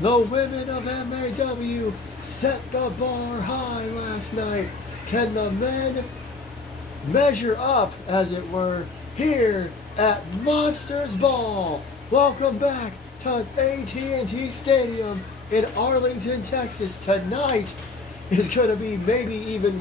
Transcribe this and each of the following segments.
The women of MAW set the bar high last night. Can the men measure up, as it were, here at Monsters Ball? Welcome back to AT&T Stadium in Arlington, Texas. Tonight is going to be maybe even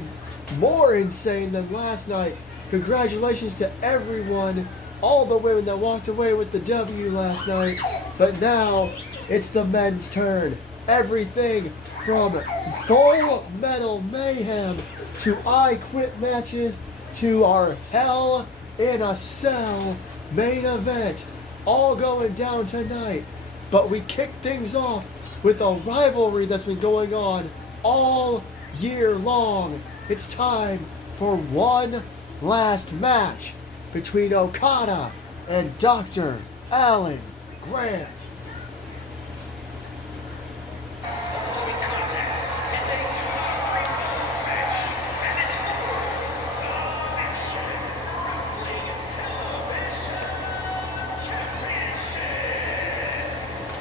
more insane than last night. Congratulations to everyone, all the women that walked away with the W last night. But now it's the men's turn. Everything from full metal mayhem to I Quit matches to our Hell in a Cell main event, all going down tonight. But we kick things off with a rivalry that's been going on all year long. It's time for one last match between Okada and Dr. Alan Grant.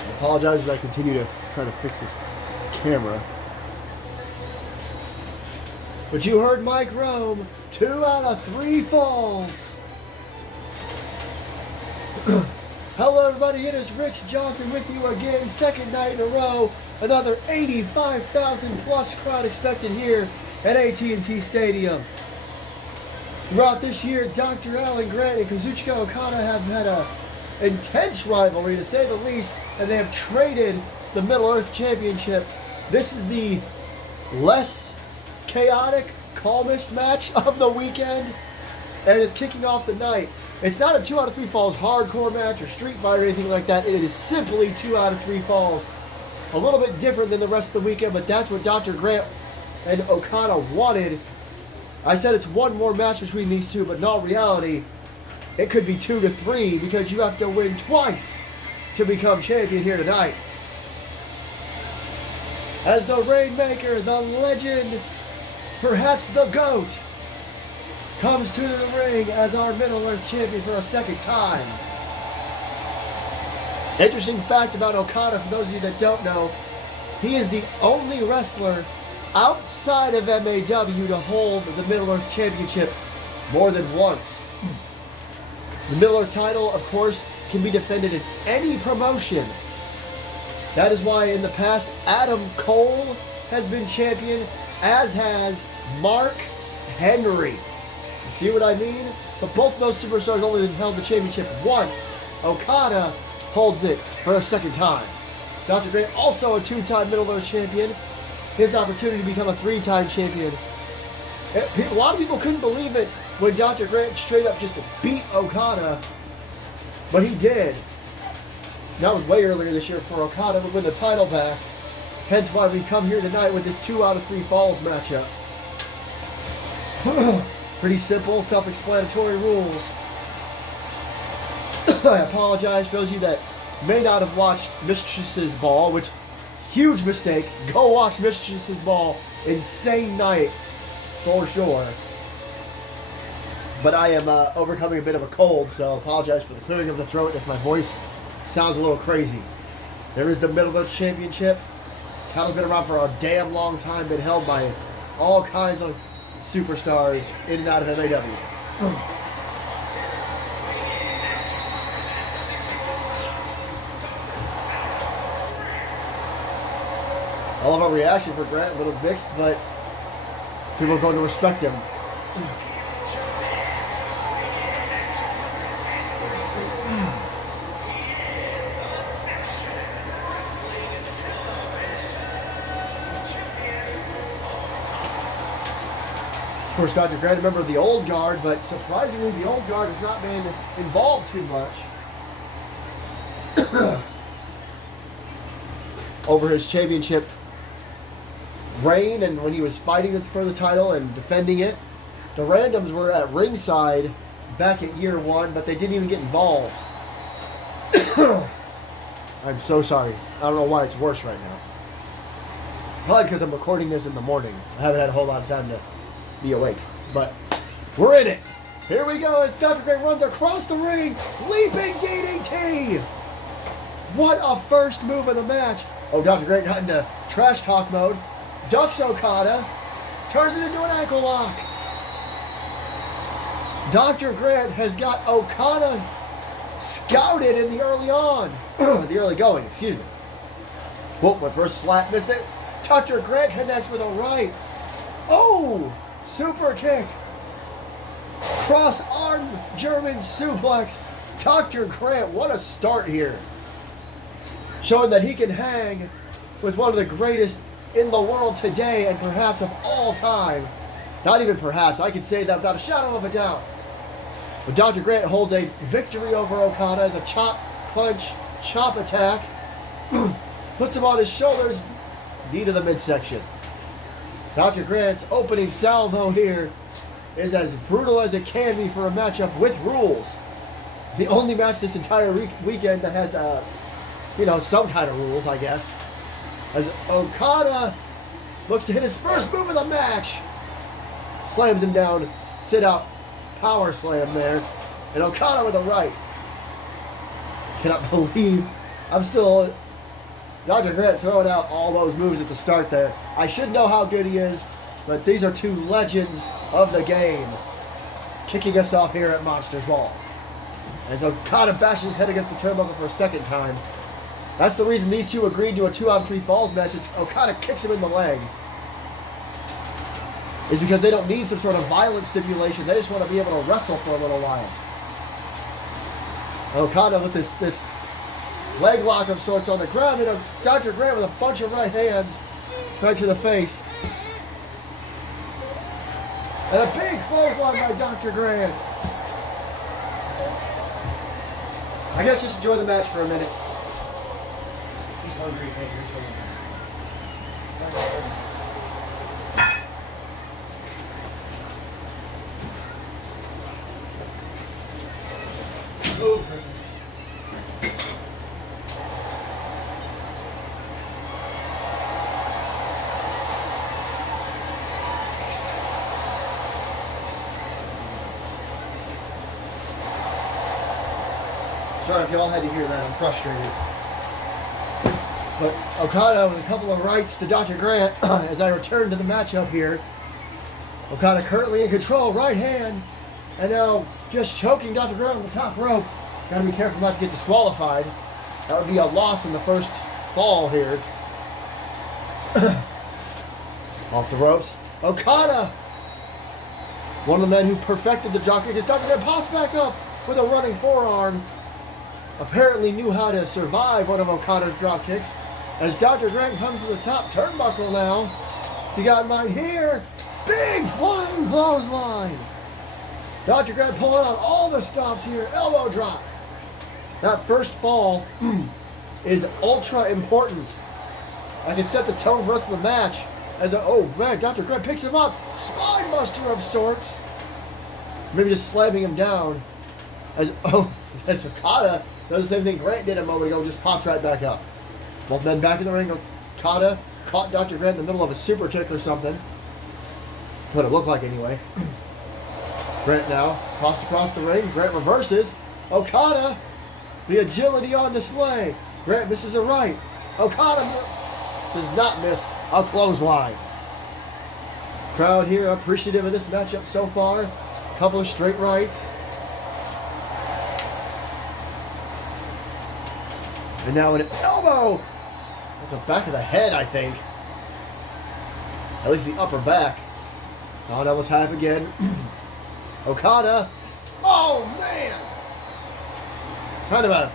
I apologize as I continue to try to fix this camera. But you heard Mike Rome, 2 out of 3 falls. Hello everybody, it is Rich Johnson with you again, second night in a row. Another 85,000 plus crowd expected here at AT&T Stadium. Throughout this year, Dr. Alan Grant and Kazuchika Okada have had a intense rivalry, to say the least, and they have traded the Middle Earth Championship. This is the less chaotic, calmest match of the weekend, and it's kicking off the night. It's not a 2 out of 3 falls hardcore match or street fight or anything like that. It is simply 2 out of 3 falls. A little bit different than the rest of the weekend, but that's what Dr. Grant and Okada wanted. I said it's one more match between these two, but in all reality, it could be 2 to 3 because you have to win twice to become champion here tonight. As the Rainmaker, the legend, perhaps the GOAT, comes to the ring as our Middle Earth champion for a second time. Interesting fact about Okada, for those of you that don't know, he is the only wrestler outside of MAW to hold the Middle Earth Championship more than once. The Middle Earth title, of course, can be defended in any promotion. That is why in the past, Adam Cole has been champion, as has Mark Henry. You see what I mean? But both of those superstars only held the championship once. Okada holds it for a second time. Dr. Grant, also a 2-time Middle Earth champion. His opportunity to become a 3-time champion. A lot of people couldn't believe it when Dr. Grant straight up just beat Okada, but he did. That was way earlier this year for Okada to win the title back. Hence why we come here tonight with this 2 out of 3 falls matchup. Pretty simple, self-explanatory rules. I apologize for those of you that may not have watched Mistress's Ball, which, huge mistake. Go watch Mistress's Ball. Insane night, for sure. But I am overcoming a bit of a cold, so I apologize for the clearing of the throat if my voice sounds a little crazy. There is the Middle Earth Championship. Title's been around for a damn long time, been held by all kinds of superstars in and out of MAW. I love our reaction for Grant, a little mixed, but people are going to respect him. Of course, Dr. Grant, a member of the Old Guard, but surprisingly, the Old Guard has not been involved too much over his championship reign, and when he was fighting for the title and defending it. The Randoms were at ringside back at year 1, but they didn't even get involved. I'm so sorry. I don't know why it's worse right now. Probably because I'm recording this in the morning. I haven't had a whole lot of time to be awake, but we're in it. Here we go as Dr. Grant runs across the ring, leaping DDT. What a first move of the match. Oh, Dr. Grant got into trash talk mode. Ducks Okada. Turns it into an ankle lock. Dr. Grant has got Okada scouted in the early on. The early going, excuse me. Whoop, my first slap missed it. Dr. Grant connects with a right. Oh, super kick. Cross arm German suplex. Dr. Grant, what a start here. Showing that he can hang with one of the greatest in the world today and perhaps of all time. Not even perhaps, I can say that without a shadow of a doubt. But Dr. Grant holds a victory over Okada as a chop, punch, chop attack. Puts him on his shoulders, knee to the midsection. Dr. Grant's opening salvo here is as brutal as it can be for a matchup with rules. The only match this entire weekend that has, some kind of rules, I guess. As Okada looks to hit his first move of the match. Slams him down, sit out, power slam there. And Okada with a right. Cannot believe I'm still... Dr. Grant throwing out all those moves at the start there. I should know how good he is, but these are two legends of the game kicking us off here at Monsters Ball. As Okada bashes his head against the turnbuckle for a second time. That's the reason these two agreed to a 2-on-3 falls match. It's Okada kicks him in the leg. Is because they don't need some sort of violent stipulation. They just want to be able to wrestle for a little while. Okada with this leg lock of sorts on the ground, and Dr. Grant with a bunch of right hands right to the face. And a big clothesline by Dr. Grant. I guess just enjoy the match for a minute. He's hungry. Hey, here's your Sorry if y'all had to hear that, I'm frustrated. But Okada with a couple of rights to Dr. Grant as I return to the matchup here. Okada currently in control, right hand, and now just choking Dr. Grant on the top rope. Gotta be careful not to get disqualified. That would be a loss in the first fall here. Off the ropes. Okada! One of the men who perfected the drop kick as Dr. Grant pops back up with a running forearm. Apparently knew how to survive one of Okada's drop kicks. As Dr. Grant comes to the top turnbuckle now. So he got in mind here. Big flying clothesline. Dr. Grant pulling out all the stops here. Elbow drop. That first fall is ultra important. I can set the tone for the rest of the match. Oh man, Dr. Grant picks him up. Spine buster of sorts. Maybe just slamming him down. As Okada does the same thing Grant did a moment ago, just pops right back up. Both men back in the ring. Okada caught Dr. Grant in the middle of a super kick or something. What it looked like anyway. Grant now tossed across the ring. Grant reverses. Okada, the agility on display. Grant misses a right. Okada does not miss a clothesline. Crowd here appreciative of this matchup so far. Couple of straight rights. And now an elbow at the back of the head, I think. At least the upper back. Now double tap again. Okada. Oh, man. Kind of a...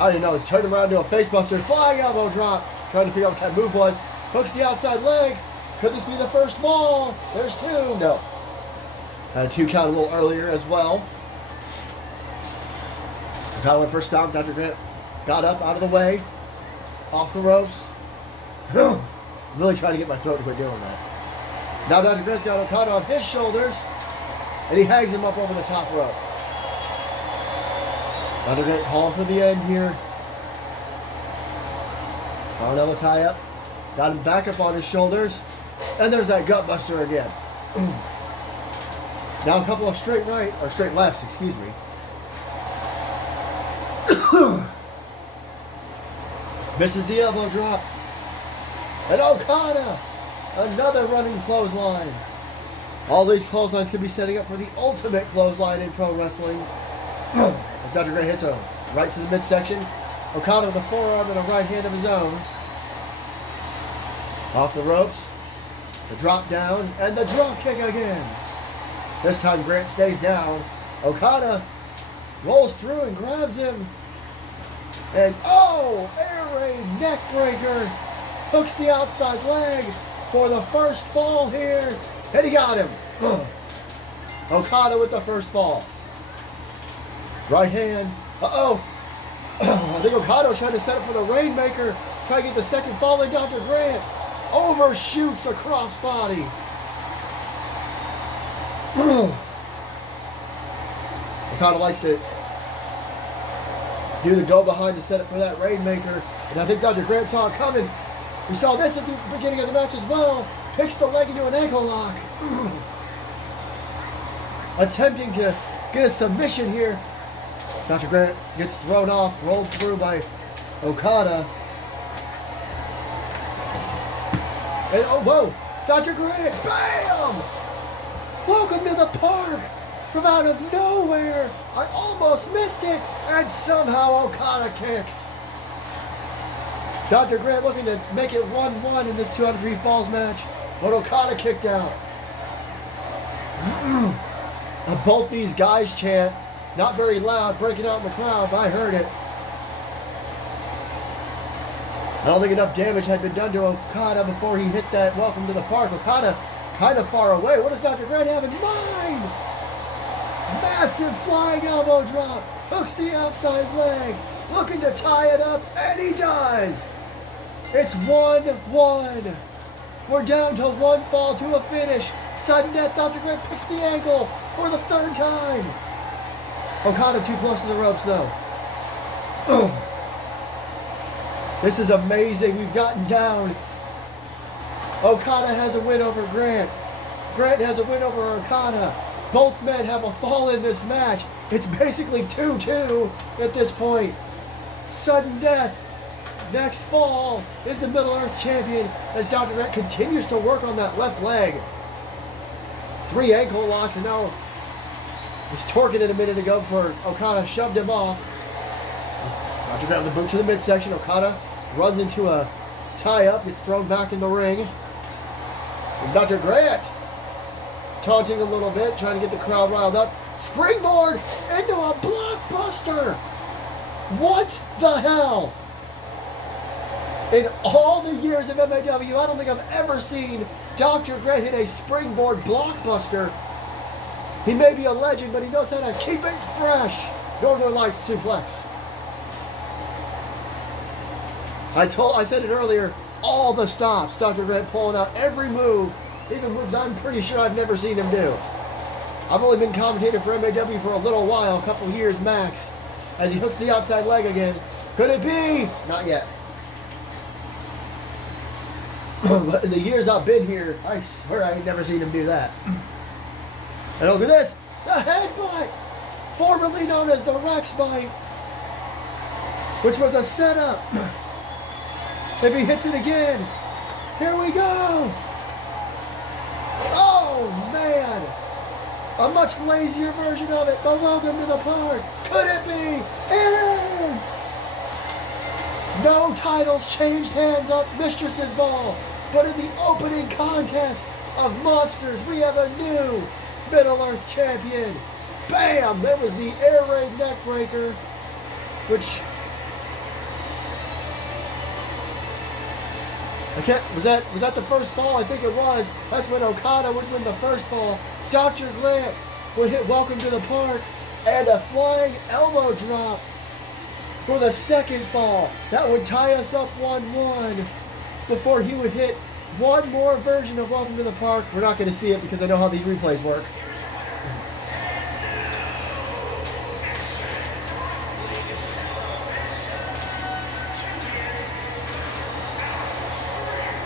I didn't know. Turned him around to a facebuster. Flying elbow drop. Trying to figure out what that move was. Hooks the outside leg. Could this be the first fall? There's two. No. Had a 2 count a little earlier as well. Okada went for a stomp. Dr. Grant got up out of the way. Off the ropes. Really trying to get my throat to quit doing that. Now Dr. Grant's got Okada on his shoulders. And he hangs him up over the top rope. Dr. Grant calling for the end here. Another tie up. Got him back up on his shoulders. And there's that gut buster again. Now a couple of straight lefts, excuse me. Misses the elbow drop. And Okada, another running clothesline. All these clotheslines could be setting up for the ultimate clothesline in pro wrestling. As Dr. Grant hits a right to the midsection. Okada with a forearm and a right hand of his own. Off the ropes. The drop down and the drop kick again. This time Grant stays down. Okada rolls through and grabs him. And oh, air raid neck breaker. Hooks the outside leg for the first fall here. And he got him. Okada with the first fall. Right hand. Uh-oh. I think Okada was trying to set up for the Rainmaker. Try to get the second fall in Dr. Grant. Overshoots a crossbody. Okada likes to do the go behind to set up for that Rainmaker. And I think Dr. Grant saw it coming. We saw this at the beginning of the match as well. Picks the leg into an ankle lock. Attempting to get a submission here. Dr. Grant gets thrown off, rolled through by Okada. And oh, whoa, Dr. Grant, bam! Welcome to the park. From out of nowhere, I almost missed it, and somehow Okada kicks. Dr. Grant looking to make it 1-1 in this 2 out of 3 falls match, but Okada kicked out. Both these guys chant, not very loud, breaking out in the crowd, but I heard it. I don't think enough damage had been done to Okada before he hit that welcome to the park. Okada kind of far away. What does Dr. Grant have in mind? Massive flying elbow drop. Hooks the outside leg. Looking to tie it up, and he does. It's 1-1. We're down to 1 fall to a finish. Sudden death, Dr. Grant picks the ankle for the 3rd time. Okada too close to the ropes, though. This is amazing. We've gotten down. Okada has a win over Grant. Grant has a win over Okada. Both men have a fall in this match. It's basically 2-2 at this point. Sudden death. Next fall is the Middle Earth champion as Dr. Grant continues to work on that left leg. 3 ankle locks, and now was torquing it a minute ago before Okada shoved him off. Dr. Grant with the boot to the midsection. Okada runs into a tie-up, gets thrown back in the ring. And Dr. Grant taunting a little bit, trying to get the crowd riled up. Springboard into a blockbuster! What the hell? In all the years of MAW, I don't think I've ever seen Dr. Grant hit a springboard blockbuster. He may be a legend, but he knows how to keep it fresh. Northern Lights suplex. I said it earlier, all the stops, Dr. Grant pulling out every move, even moves I'm pretty sure I've never seen him do. I've only been commentating for MAW for a little while, a couple years max, as he hooks the outside leg again. Could it be? Not yet. But in the years I've been here, I swear I ain't never seen him do that. And look at this, the headbutt, formerly known as the Rex bite, which was a setup. If he hits it again, here we go. Oh man, a much lazier version of it, but welcome to the park. Could it be? It is. No titles changed hands at Mistress' Ball, but in the opening contest of Monsters, we have a new Middle Earth champion. Bam! There was the air raid neck breaker, which was that the first fall? I think it was. That's when Okada would win the first fall. Dr. Grant would hit Welcome to the Park and a flying elbow drop for the second fall. That would tie us up 1-1 before he would hit one more version of Welcome to the Park. We're not going to see it because I know how these replays work.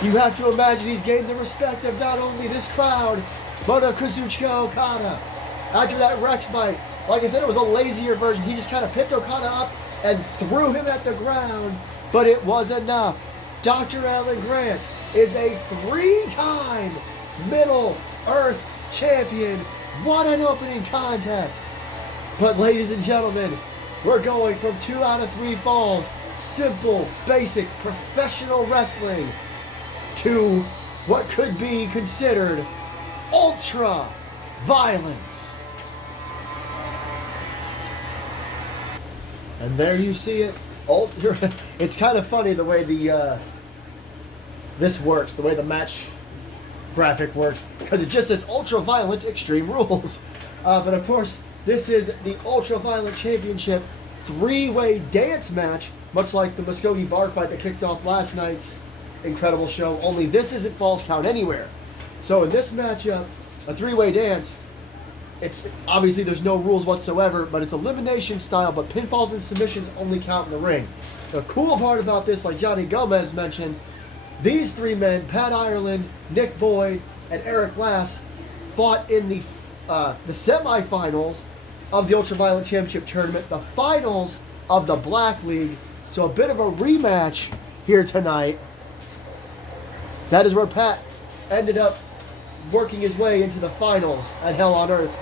You have to imagine he's gained the respect of not only this crowd, but of Kazuchika Okada. After that Rex bite, like I said, it was a lazier version. He just kind of picked Okada up and threw him at the ground, but it was enough. Dr. Alan Grant is a 3-time Middle Earth champion. What an opening contest. But ladies and gentlemen, we're going from 2 out of 3 falls, simple, basic, professional wrestling, to what could be considered ultra violence. And there you see it. It's kind of funny the way this works, the way the match graphic works, because it just says ultra violent extreme rules. But of course, this is the ultra violent championship 3-way dance match, much like the Muskogee bar fight that kicked off last night's incredible show, only this isn't Falls Count Anywhere. So in this matchup, a 3-way dance, it's obviously there's no rules whatsoever, but it's elimination style, but pinfalls and submissions only count in the ring. The cool part about this, like Johnny Gomez mentioned, these 3 men, Pat Ireland, Nick Boyd, and Eric Glass, fought in the semifinals of the Ultraviolent Championship Tournament, the finals of the Black League. So a bit of a rematch here tonight. That is where Pat ended up working his way into the finals at Hell on Earth.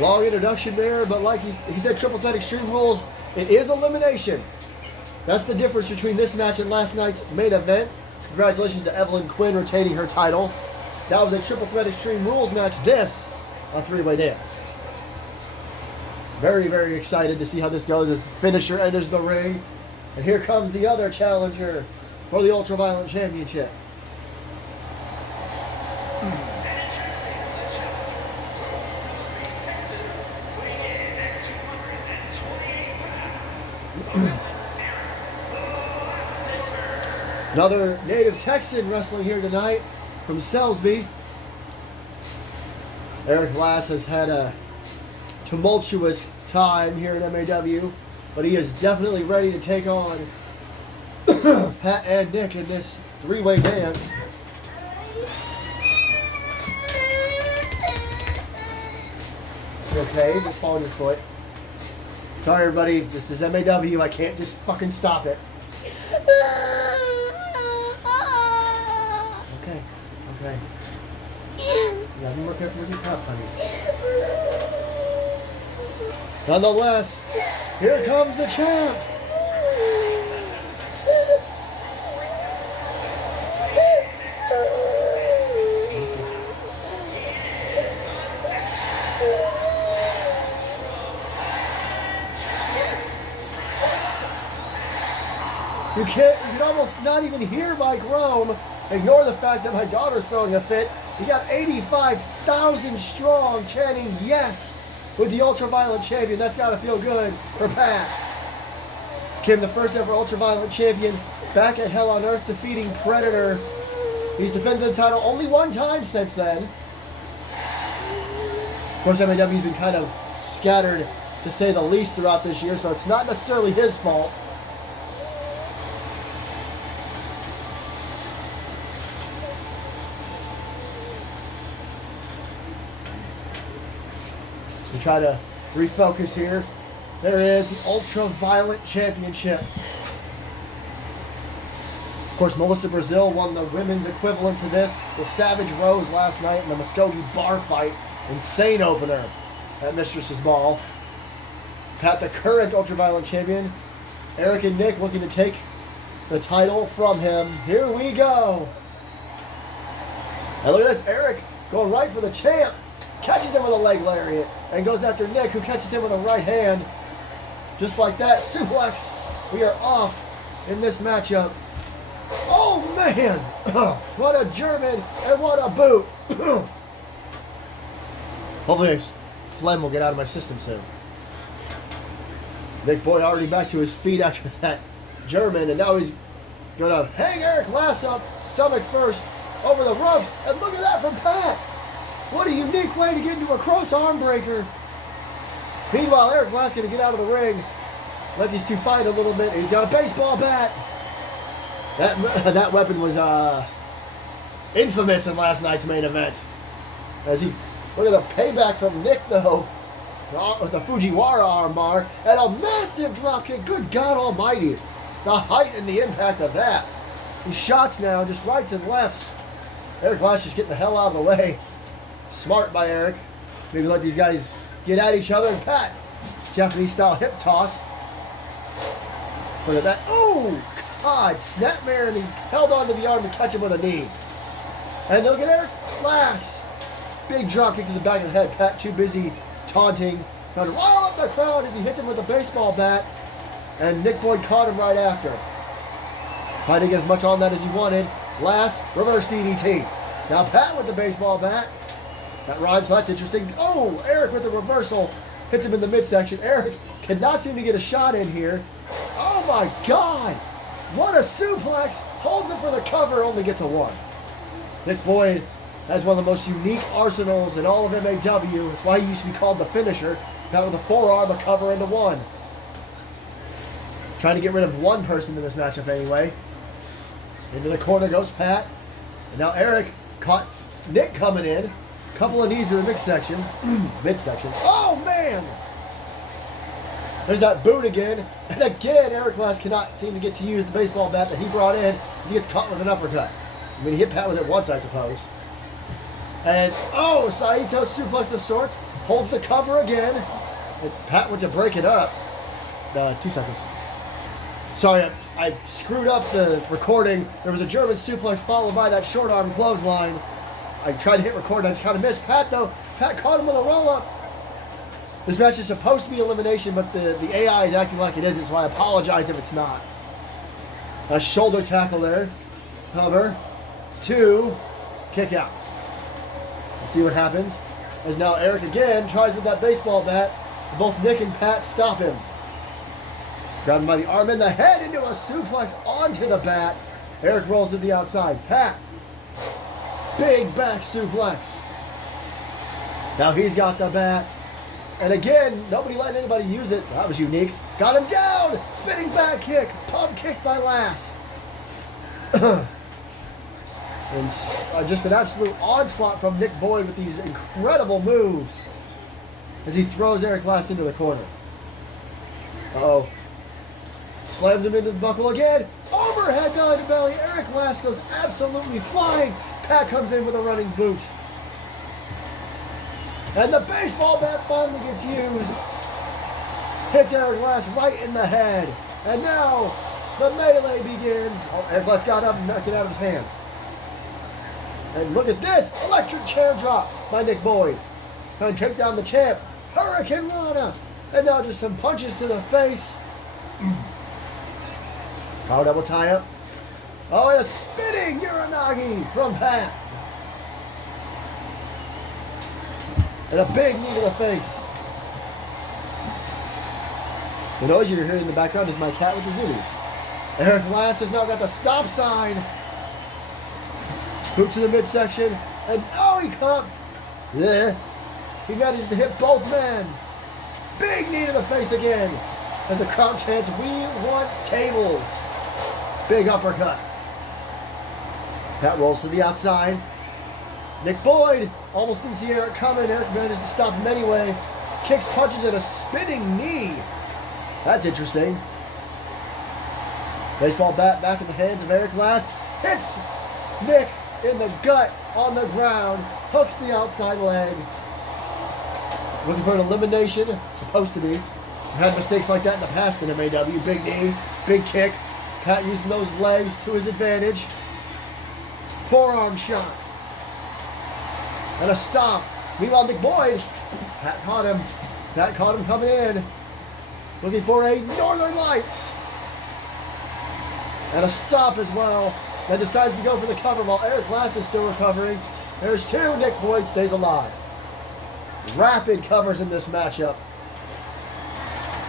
Long introduction there, but like he said, Triple Threat Extreme Rules, it is elimination. That's the difference between this match and last night's main event. Congratulations to Evelyn Quinn retaining her title. That was a Triple Threat Extreme Rules match. This, a 3-way dance. Very, very excited to see how this goes as the finisher enters the ring. And here comes the other challenger for the Ultraviolent Championship. Another native Texan wrestling here tonight from Salisbury. Eric Glass has had a tumultuous time here at MAW, but he is definitely ready to take on Pat and Nick in this 3-way dance. You okay? Just fall on your foot. Sorry everybody, this is MAW, I can't just fucking stop it. Okay. You gotta be more careful with your cup, honey. Nonetheless, here comes the champ. You can almost not even hear my groan. Ignore the fact that my daughter's throwing a fit. You got 85,000 strong chanting yes with the Ultraviolent Champion. That's got to feel good for Pat. Became the first ever Ultraviolent Champion back at Hell on Earth, defeating Predator. He's defended the title only 1 time since then. Of course, MAW's been kind of scattered, to say the least, throughout this year, so it's not necessarily his fault. We try to refocus here. There is the Ultra-Violent Championship. Of course, Melissa Brazil won the women's equivalent to this, the Savage Rose, last night in the Muskogee bar fight. Insane opener at Mistress's Ball. Pat, the current Ultra-Violent Champion. Eric and Nick looking to take the title from him. Here we go. And look at this, Eric going right for the champ. Catches him with a leg lariat and goes after Nick, who catches him with a right hand. Just like that, suplex. We are off in this matchup. Oh man! What a German and what a boot! Hopefully this phlegm will get out of my system soon. Nick Boyd already back to his feet after that German, and now he's gonna hang Eric Glass up, stomach first, over the ropes. And look at that from Pat. What a unique way to get into a cross arm breaker. Meanwhile, Eric Glass going to get out of the ring. Let these two fight a little bit. He's got a baseball bat. That weapon was infamous in last night's main event. As he, look at the payback from Nick though, with the Fujiwara armbar and a massive drop kick. Good God Almighty, the height and the impact of that. These shots now, just rights and lefts. Eric Glass just getting the hell out of the way. Smart by Eric. Maybe let these guys get at each other. And Pat, Japanese style hip toss. Look at that. Oh, God. Snapmare, and he held onto the arm to catch him with a knee. And look at Eric Glass. Big drop kick to the back of the head. Pat too busy taunting, trying to rile up the crowd as he hits him with a baseball bat. And Nick Boyd caught him right after. Probably didn't get as much on that as he wanted. Glass, reverse DDT. Now Pat with the baseball bat. That rhymes, so that's interesting. Oh, Eric with the reversal. Hits him in the midsection. Eric cannot seem to get a shot in here. Oh my God. What a suplex. Holds it for the cover, only gets a 1. Nick Boyd has one of the most unique arsenals in all of MAW. That's why he used to be called the finisher. Now with a forearm, a cover, and a 1. Trying to get rid of one person in this matchup anyway. Into the corner goes Pat. And now Eric caught Nick coming in. Couple of knees in the midsection. Midsection. Oh, man! There's that boot again. And again, Eric Glass cannot seem to get to use the baseball bat that he brought in as he gets caught with an uppercut. I mean, he hit Pat with it once, I suppose. And, oh, Saito suplex of sorts. Holds the cover again. And Pat went to break it up. 2 seconds. Sorry, I screwed up the recording. There was a German suplex followed by that short arm clothesline. I tried to hit record and I just kind of missed. Pat, though, Pat caught him with a roll-up. This match is supposed to be elimination, but the AI is acting like it isn't, so I apologize if it's not. A shoulder tackle there. Cover. 2. Kick out. Let's see what happens. As now Eric again tries with that baseball bat. Both Nick and Pat stop him. Grab him by the arm and the head into a suplex onto the bat. Eric rolls to the outside. Pat. Big back suplex. Now he's got the bat. And again, nobody letting anybody use it. That was unique. Got him down. Spinning back kick. Pump kick by Lass. And just an absolute onslaught from Nick Boyd with these incredible moves as he throws Eric Glass into the corner. Uh-oh. Slams him into the buckle again. Overhead belly to belly. Eric Glass goes absolutely flying. Pat comes in with a running boot. And the baseball bat finally gets used. Hits Eric Glass right in the head. And now the melee begins. Oh, Eric Glass got up and knocked it out of his hands. And look at this. Electric chair drop by Nick Boyd. Trying to take down the champ. Hurricane Rana. And now just some punches to the face. Power double tie up. Oh, and a spinning Uranagi from Pat. And a big knee to the face. The noise you're hearing in the background is my cat with the zoomies. Eric Glass has now got the stop sign. Boot to the midsection. And oh, he caught. Yeah. He managed to hit both men. Big knee to the face again. As the crowd chants, "We want tables." Big uppercut. Pat rolls to the outside. Nick Boyd almost didn't see Eric coming. Eric managed to stop him anyway. Kicks, punches, and a spinning knee. That's interesting. Baseball bat back in the hands of Eric Glass. Hits Nick in the gut on the ground. Hooks the outside leg. Looking for an elimination. Supposed to be. I've had mistakes like that in the past in MAW. Big knee, big kick. Pat using those legs to his advantage. Forearm shot. And a stomp. Meanwhile, Nick Boyd. Pat caught him. Pat caught him coming in. Looking for a Northern Lights. And a stomp as well. Then decides to go for the cover while Eric Glass is still recovering. There's 2. Nick Boyd stays alive. Rapid covers in this matchup.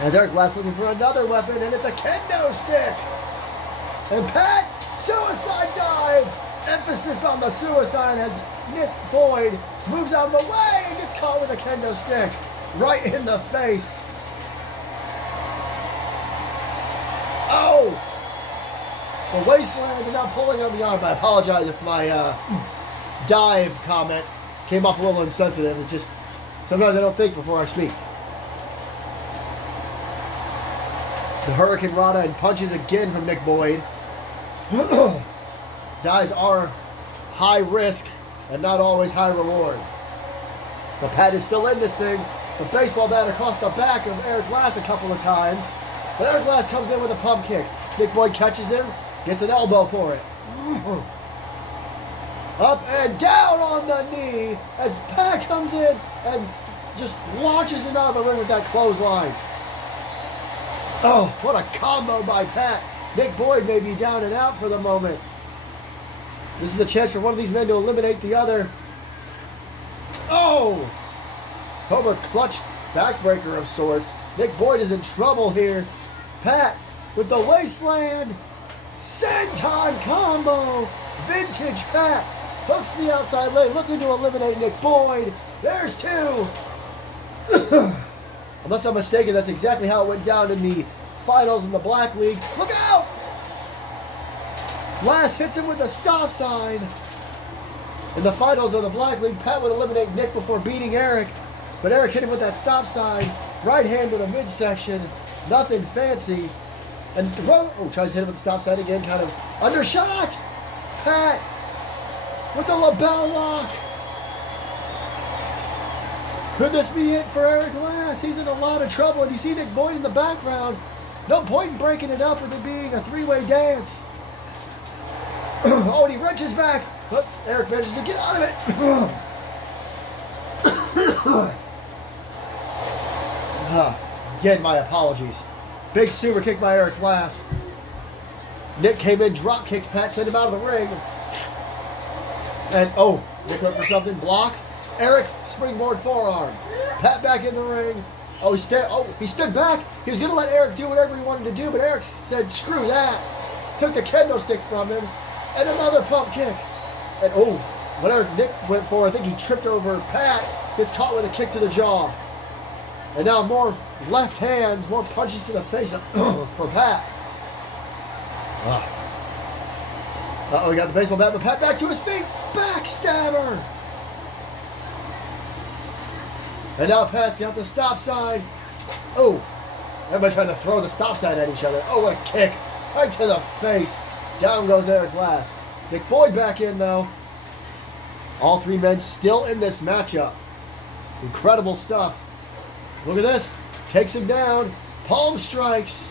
As Eric Glass looking for another weapon, and it's a kendo stick. And Pat, suicide dive. Emphasis on the suicide as Nick Boyd moves out of the way and gets caught with a kendo stick right in the face. Oh! The wasteland and now pulling on the arm. I apologize if my dive comment came off a little insensitive. It just, sometimes I don't think before I speak. The Hurricane Rana and punches again from Nick Boyd. Dives are high risk and not always high reward. The Pat is still in this thing. The baseball bat across the back of Eric Glass a couple of times. But Eric Glass comes in with a pump kick. Nick Boyd catches him, gets an elbow for it. Up and down on the knee as Pat comes in and just launches him out of the ring with that clothesline. Oh, what a combo by Pat. Nick Boyd may be down and out for the moment. This is a chance for one of these men to eliminate the other. Oh! Cobra clutch backbreaker of sorts. Nick Boyd is in trouble here. Pat with the wasteland. Senton combo. Vintage Pat hooks the outside leg, looking to eliminate Nick Boyd. There's two. Unless I'm mistaken, that's exactly how it went down in the finals in the Black League. Look out! Glass hits him with a stop sign. In the finals of the Black League, Pat would eliminate Nick before beating Eric. But Eric hit him with that stop sign. Right hand to the midsection. Nothing fancy. And tries to hit him with the stop sign again. Kind of undershot. Pat with the label lock. Could this be it for Eric Glass? He's in a lot of trouble. And you see Nick Boyd in the background. No point in breaking it up with it being a three-way dance. Oh, and he wrenches back. But Eric manages to get out of it. Again, my apologies. Big super kick by Eric Glass. Nick came in, drop kicked Pat, sent him out of the ring. And, Nick went for something, blocked. Eric, springboard forearm. Pat back in the ring. He stood back. He was going to let Eric do whatever he wanted to do, but Eric said, screw that. Took the kendo stick from him. And another pump kick. And whatever Nick went for, I think he tripped over Pat. Gets caught with a kick to the jaw. And now more left hands, more punches to the face for Pat. He got the baseball bat, but Pat back to his feet. Backstabber. And now Pat's got the stop sign. Everybody trying to throw the stop sign at each other. What a kick. Right to the face. Down goes Eric Glass. Nick Boyd back in, though. All three men still in this matchup. Incredible stuff. Look at this. Takes him down. Palm strikes.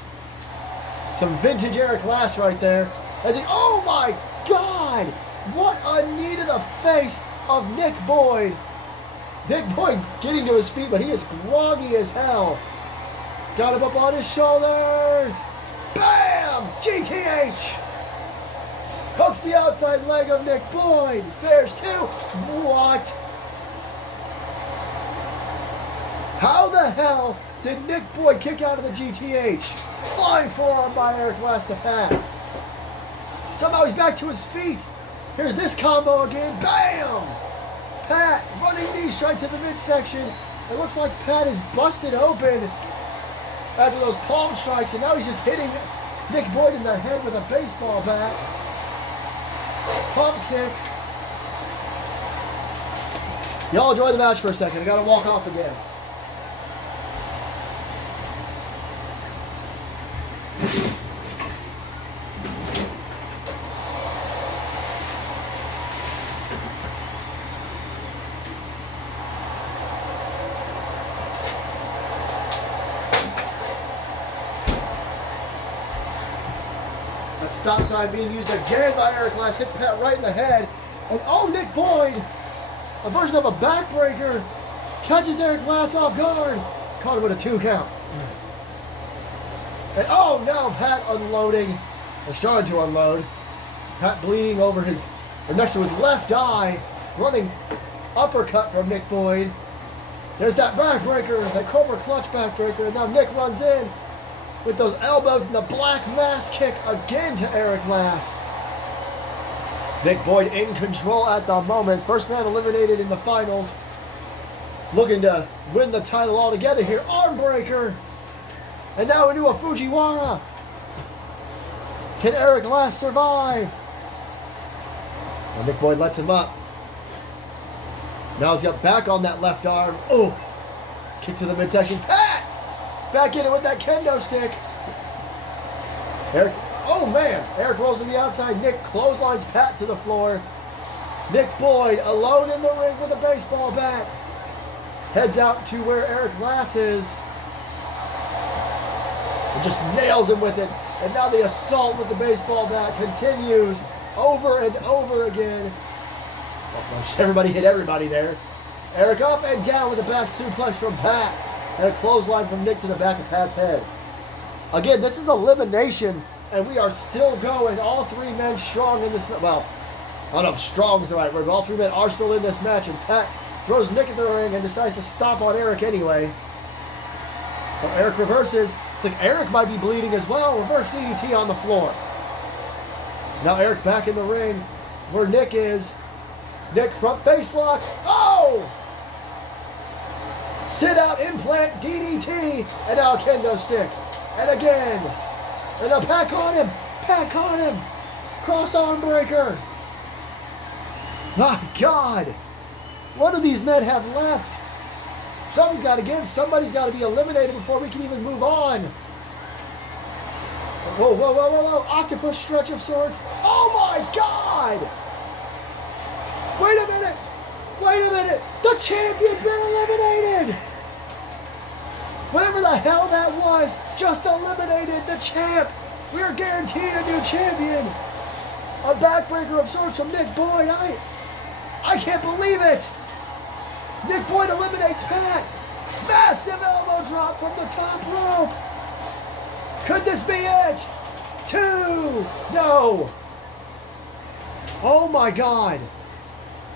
Some vintage Eric Glass right there. Oh my God! What a knee to the face of Nick Boyd. Nick Boyd getting to his feet, but he is groggy as hell. Got him up on his shoulders. Bam! GTH! Hooks the outside leg of Nick Boyd. There's two. What? How the hell did Nick Boyd kick out of the GTH? Flying forearm by Eric Glass to Pat. Somehow he's back to his feet. Here's this combo again. Bam! Pat, running knee straight to the midsection. It looks like Pat is busted open after those palm strikes, and now he's just hitting Nick Boyd in the head with a baseball bat. Pump kick. Y'all enjoy the match for a second. I gotta walk off again. That stop sign being used again by Eric Glass. Hits Pat right in the head. And Nick Boyd, a version of a backbreaker, catches Eric Glass off guard. Caught him with a 2 count. And now Pat unloading, or starting to unload. Pat bleeding over next to his left eye. Running uppercut from Nick Boyd. There's that backbreaker, that Cobra clutch backbreaker. And now Nick runs in with those elbows and the black mass kick again to Eric Glass. Nick Boyd in control at the moment. First man eliminated in the finals. Looking to win the title altogether here. Arm breaker. And now into a Fujiwara. Can Eric Glass survive? And Nick Boyd lets him up. Now he's got back on that left arm. Oh, kick to the midsection. Pat! Back in it with that kendo stick. Eric, oh man. Eric rolls to the outside. Nick clotheslines Pat to the floor. Nick Boyd alone in the ring with a baseball bat. Heads out to where Eric Glass is. And just nails him with it. And now the assault with the baseball bat continues over and over again. Everybody hit everybody there. Eric up and down with a back suplex from Pat. And a clothesline from Nick to the back of Pat's head. Again, this is elimination. And we are still going. All three men strong in this. Well, I don't know if strong is the right word, but all three men are still in this match. And Pat throws Nick in the ring and decides to stomp on Eric anyway. But Eric reverses. It's like Eric might be bleeding as well. Reverse DDT on the floor. Now Eric back in the ring where Nick is. Nick front face lock. Oh! Sit out implant DDT. And now a kendo stick. And again. And now Pat caught him. Pat caught him. Cross arm breaker. My God. What do these men have left? Something's got to give. Somebody's got to be eliminated before we can even move on. Whoa, whoa, whoa, whoa, whoa. Octopus stretch of sorts. Oh my God. Wait a minute. Wait a minute. The champion's been eliminated. Whatever the hell that was, just eliminated the champ. We are guaranteed a new champion. A backbreaker of sorts from Nick Boyd. I can't believe it. Nick Boyd eliminates Pat. Massive elbow drop from the top rope. Could this be it? 2. No. Oh my God.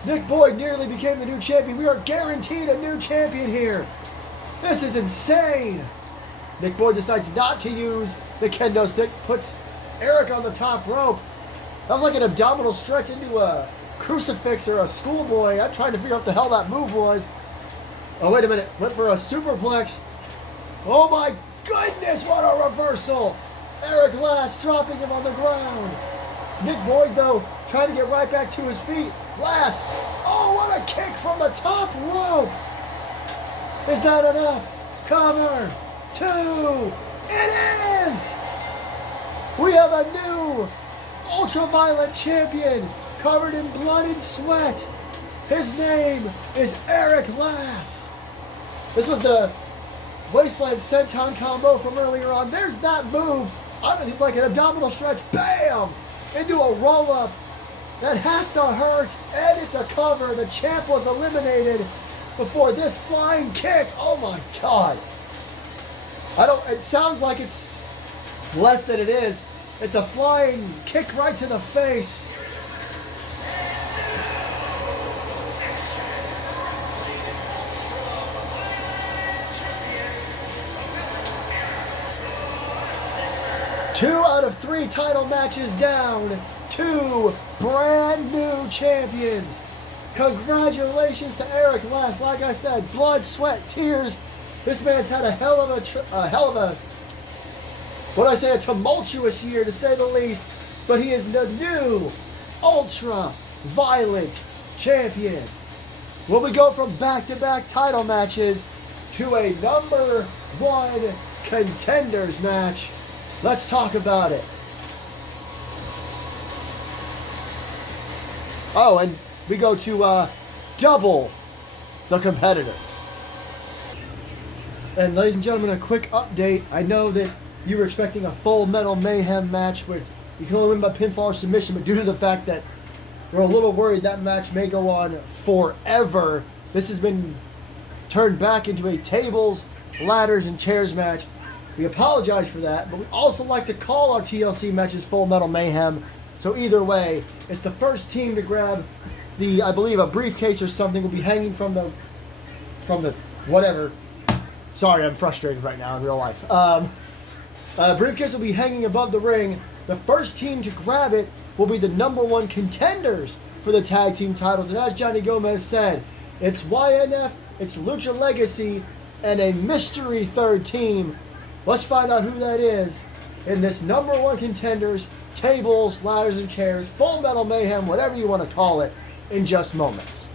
Nick Boyd nearly became the new champion. We are guaranteed a new champion here. This is insane. Nick Boyd decides not to use the kendo stick. Puts Eric on the top rope. That was like an abdominal stretch into a crucifix or a schoolboy. I'm trying to figure out what the hell that move was. Oh, wait a minute. Went for a superplex. Oh my goodness, what a reversal. Eric Glass dropping him on the ground. Nick Boyd, though, trying to get right back to his feet. Glass. Oh, what a kick from the top rope. Is that enough? Cover. 2. It is. We have a new ultraviolet champion covered in blood and sweat. His name is Eric Glass. This was the Wasteland Senton combo from earlier on. There's that move. I don't think like an abdominal stretch. Bam! Into a roll-up. That has to hurt. And it's a cover. The champ was eliminated before this flying kick. Oh my God. It sounds like it's less than it is. It's a flying kick right to the face. Two out of 3 title matches down. 2 brand new champions. Congratulations to Eric Glass. Like I said, blood, sweat, tears. This man's had a hell of a tumultuous year to say the least. But he is the new ultra violent champion. Will we go from back-to-back title matches to a number 1 contenders match? Let's talk about it. Oh, and we go to double the competitors. And ladies and gentlemen, a quick update. I know that you were expecting a Full Metal Mayhem match where you can only win by pinfall or submission, but due to the fact that we're a little worried that match may go on forever, this has been turned back into a tables, ladders, and chairs match. We apologize for that, but we also like to call our TLC matches Full Metal Mayhem. So either way, it's the first team to grab the, I believe, a briefcase or something will be hanging from the whatever. Sorry, I'm frustrated right now in real life. Briefcase will be hanging above the ring. The first team to grab it will be the #1 contenders for the tag team titles. And as Johnny Gomez said, it's YNF, it's Lucha Legacy, and a mystery third team. Let's find out who that is in this #1 contenders, tables, ladders, and chairs, Full Metal Mayhem, whatever you want to call it, in just moments.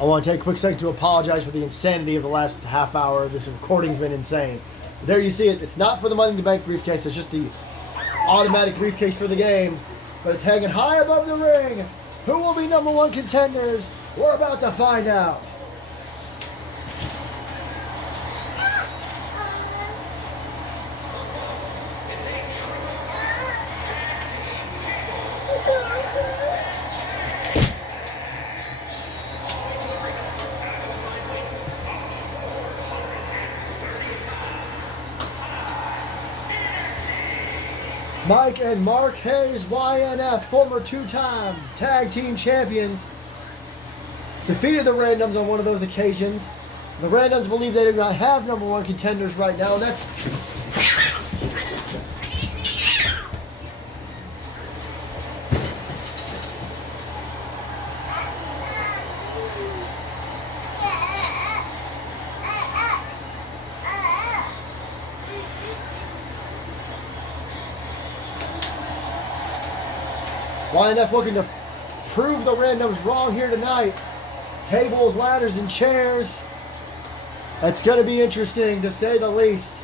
I want to take a quick second to apologize for the insanity of the last half hour. This recording's been insane. But there you see it. It's not for the Money in the Bank briefcase. It's just the automatic briefcase for the game. But it's hanging high above the ring. Who will be #1 contenders? We're about to find out. Mike and Mark Hayes, YNF, former two-time tag team champions, defeated the Randoms on one of those occasions. The Randoms believe they do not have #1 contenders right now, and that's... YNF looking to prove the Randoms wrong here tonight. Tables, ladders, and chairs. That's going to be interesting, to say the least.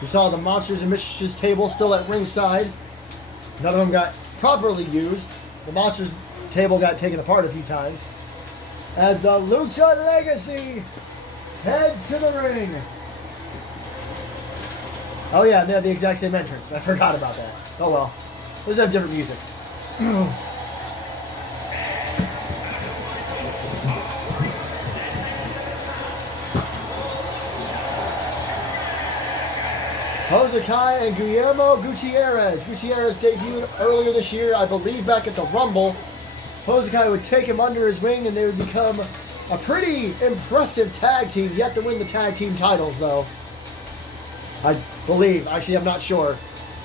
We saw the Monsters and Mistresses table still at ringside. None of them got properly used. The Monsters table got taken apart a few times. As the Lucha Legacy heads to the ring. Oh yeah, they have the exact same entrance. I forgot about that. Oh well. Let's have different music. Jose Kai and Guillermo Gutierrez. Gutierrez debuted earlier this year, I believe back at the Rumble. Jose Kai would take him under his wing and they would become a pretty impressive tag team. Yet to win the tag team titles though. I believe. Actually, I'm not sure.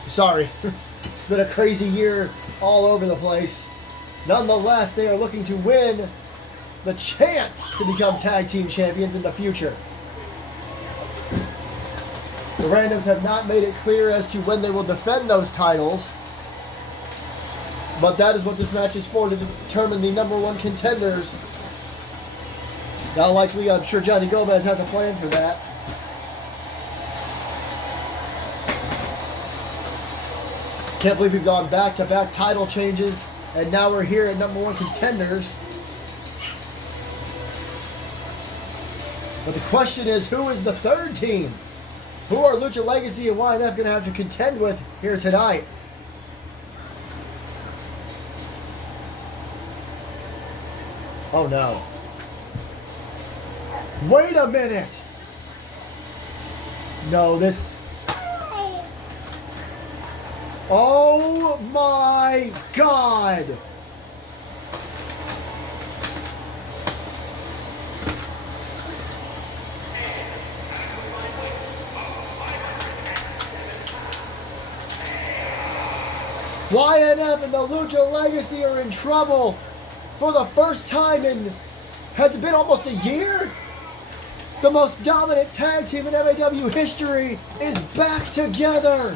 Sorry. It's been a crazy year all over the place. Nonetheless, they are looking to win the chance to become tag team champions in the future. The Randoms have not made it clear as to when they will defend those titles. But that is what this match is for, to determine the #1 contenders. Now, likely, I'm sure Johnny Gomez has a plan for that. Can't believe we've gone back-to-back title changes, and now we're here at #1 contenders. But the question is, who is the third team? Who are Lucha Legacy and YNF going to have to contend with here tonight? Oh no. Wait a minute! No, this... Oh my God! YNF and the Lucha Legacy are in trouble for the first time in, has it been almost a year? The most dominant tag team in MAW history is back together.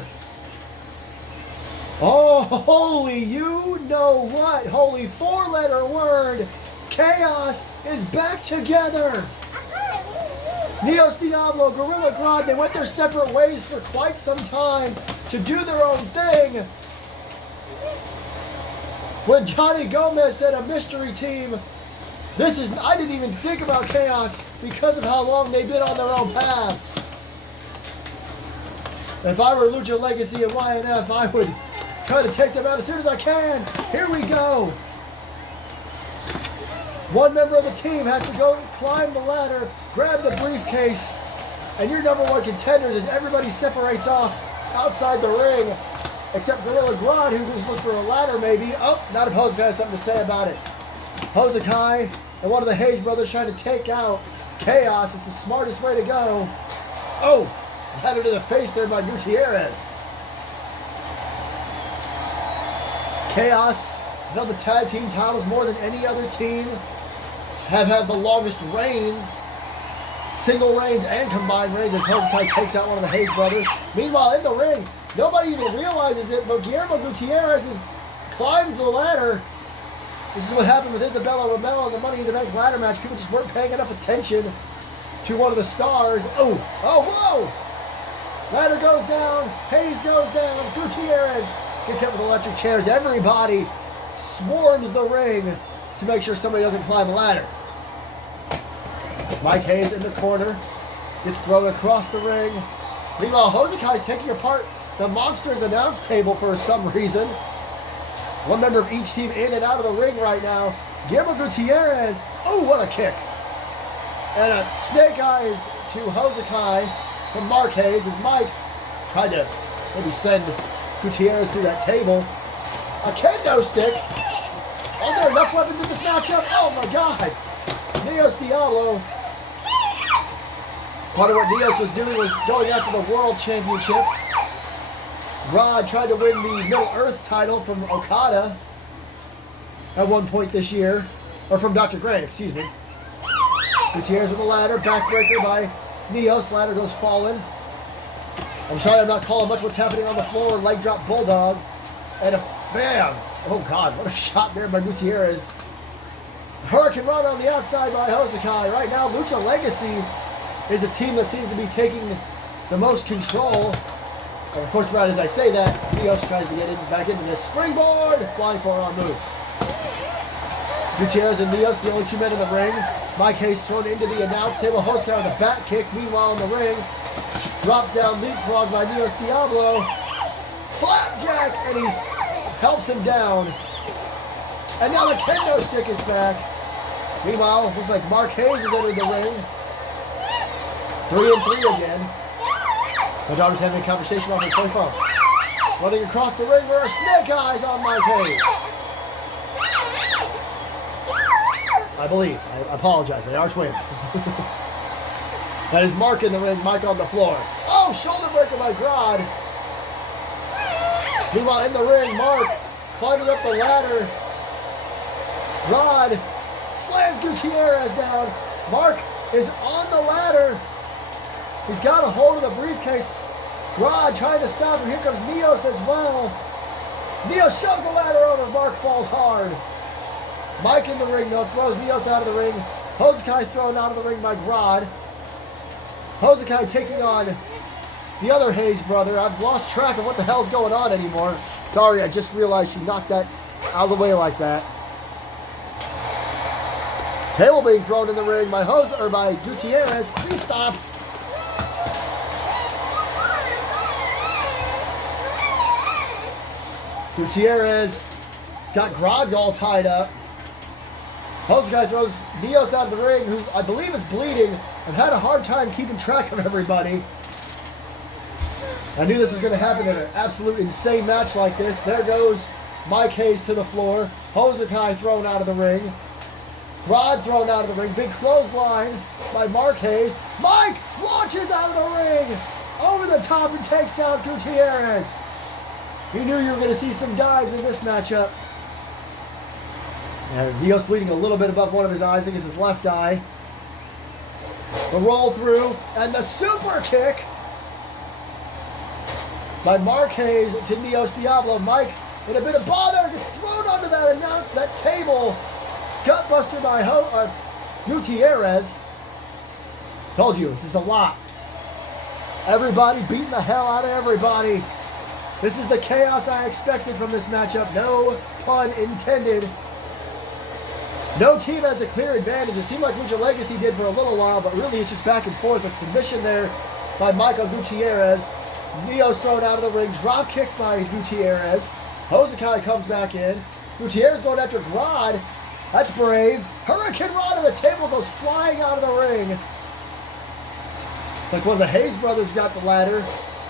Oh, holy you know what? Holy four-letter word. Chaos is back together. Neos Diablo, Gorilla Grodd, they went their separate ways for quite some time to do their own thing. When Johnny Gomez said a mystery team, I didn't even think about Chaos because of how long they've been on their own paths. If I were Lucha Legacy and YNF, I would try to take them out as soon as I can. Here we go. One member of the team has to go climb the ladder, grab the briefcase, and your #1 contenders as everybody separates off outside the ring, except Gorilla Grodd, who was looking for a ladder maybe. Oh, not if Jose Kai has something to say about it. Jose Kai and one of the Hayes brothers trying to take out Chaos. It's the smartest way to go. Oh, had it in the face there by Gutierrez. Chaos held the tag team titles more than any other team. Have had the longest reigns, single reigns and combined reigns, as Hosakai takes out one of the Hayes brothers. Meanwhile, in the ring, nobody even realizes it, but Guillermo Gutierrez has climbed the ladder. This is what happened with Isabella Romero in the Money in the Bank ladder match. People just weren't paying enough attention to one of the stars. Oh, whoa! Ladder goes down, Hayes goes down, Gutierrez gets hit with electric chairs. Everybody swarms the ring to make sure somebody doesn't climb the ladder. Mike Hayes in the corner gets thrown across the ring. Meanwhile, Hosakai is taking apart the Monsters announce table for some reason. One member of each team in and out of the ring right now. Guillermo Gutierrez. Oh, what a kick. And a snake eyes to Hosakai from Mark Hayes as Mike tried to maybe send Gutierrez through that table. A kendo stick. Are there enough weapons in this matchup? Oh my God. Neos Diablo. Part of what Neos was doing was going after the World Championship. Rod tried to win the Middle Earth title from Okada at one point this year. Or from Dr. Grant, excuse me. Gutierrez with a ladder. Backbreaker by Neos. Ladder goes falling. I'm sorry I'm not calling much what's happening on the floor. Leg drop bulldog. And a bam. Oh God, what a shot there by Gutierrez. Hurricane Run on the outside by Hosakai. Right now, Lucha Legacy is a team that seems to be taking the most control. And of course, right as I say that, Neos tries to get back into this springboard. Flying forearm moves. Gutierrez and Neos, the only two men in the ring. Mike Hayes thrown into the announce table. Hosakai with a back kick. Meanwhile, in the ring, drop down leapfrog by Neos Diablo. Flapjack, and he helps him down. And now the kendo stick is back. Meanwhile, it looks like Mark Hayes has entered the ring. 3-3 again. My daughter's having a conversation on her toy phone. Running across the ring, there are snake eyes on Mark Hayes. I believe. I apologize. They are twins. That is Mark in the ring, Mike on the floor. Oh, shoulder breaker by Grodd. Meanwhile, in the ring, Mark climbing up the ladder. Grodd slams Gutierrez down. Mark is on the ladder. He's got a hold of the briefcase. Grodd trying to stop him. Here comes Neos as well. Neos shoves the ladder over. Mark falls hard. Mike in the ring, though, throws Neos out of the ring. Hosakai thrown out of the ring by Grodd. Hosakai taking on the other Hayes brother. I've lost track of what the hell's going on anymore. Sorry, I just realized she knocked that out of the way like that. Table being thrown in the ring by Gutierrez. Please stop. Gutierrez got Grodd all tied up. Hosakai throws Neos out of the ring, who I believe is bleeding. I've had a hard time keeping track of everybody. I knew this was going to happen in an absolute insane match like this. There goes Mike Hayes to the floor. Hosakai thrown out of the ring. Grodd thrown out of the ring. Big clothesline by Mark Hayes. Mike launches out of the ring. Over the top and takes out Gutierrez. You knew you were going to see some dives in this matchup. And Neos bleeding a little bit above one of his eyes. I think it's his left eye. The roll through and the super kick by Mark Hayes to Neos Diablo. Mike, in a bit of bother, gets thrown onto that table. Gutbuster by Gutierrez. Told you, this is a lot. Everybody beating the hell out of everybody. This is the chaos I expected from this matchup. No pun intended. No team has a clear advantage. It seemed like Lucha Legacy did for a little while, but really it's just back and forth. A submission there by Michael Gutierrez. Neos thrown out of the ring. Drop kick by Gutierrez. Hosakai comes back in. Gutierrez going after Grodd. That's brave. Hurricane Rod on the table goes flying out of the ring. It's like one of the Hayes brothers got the ladder.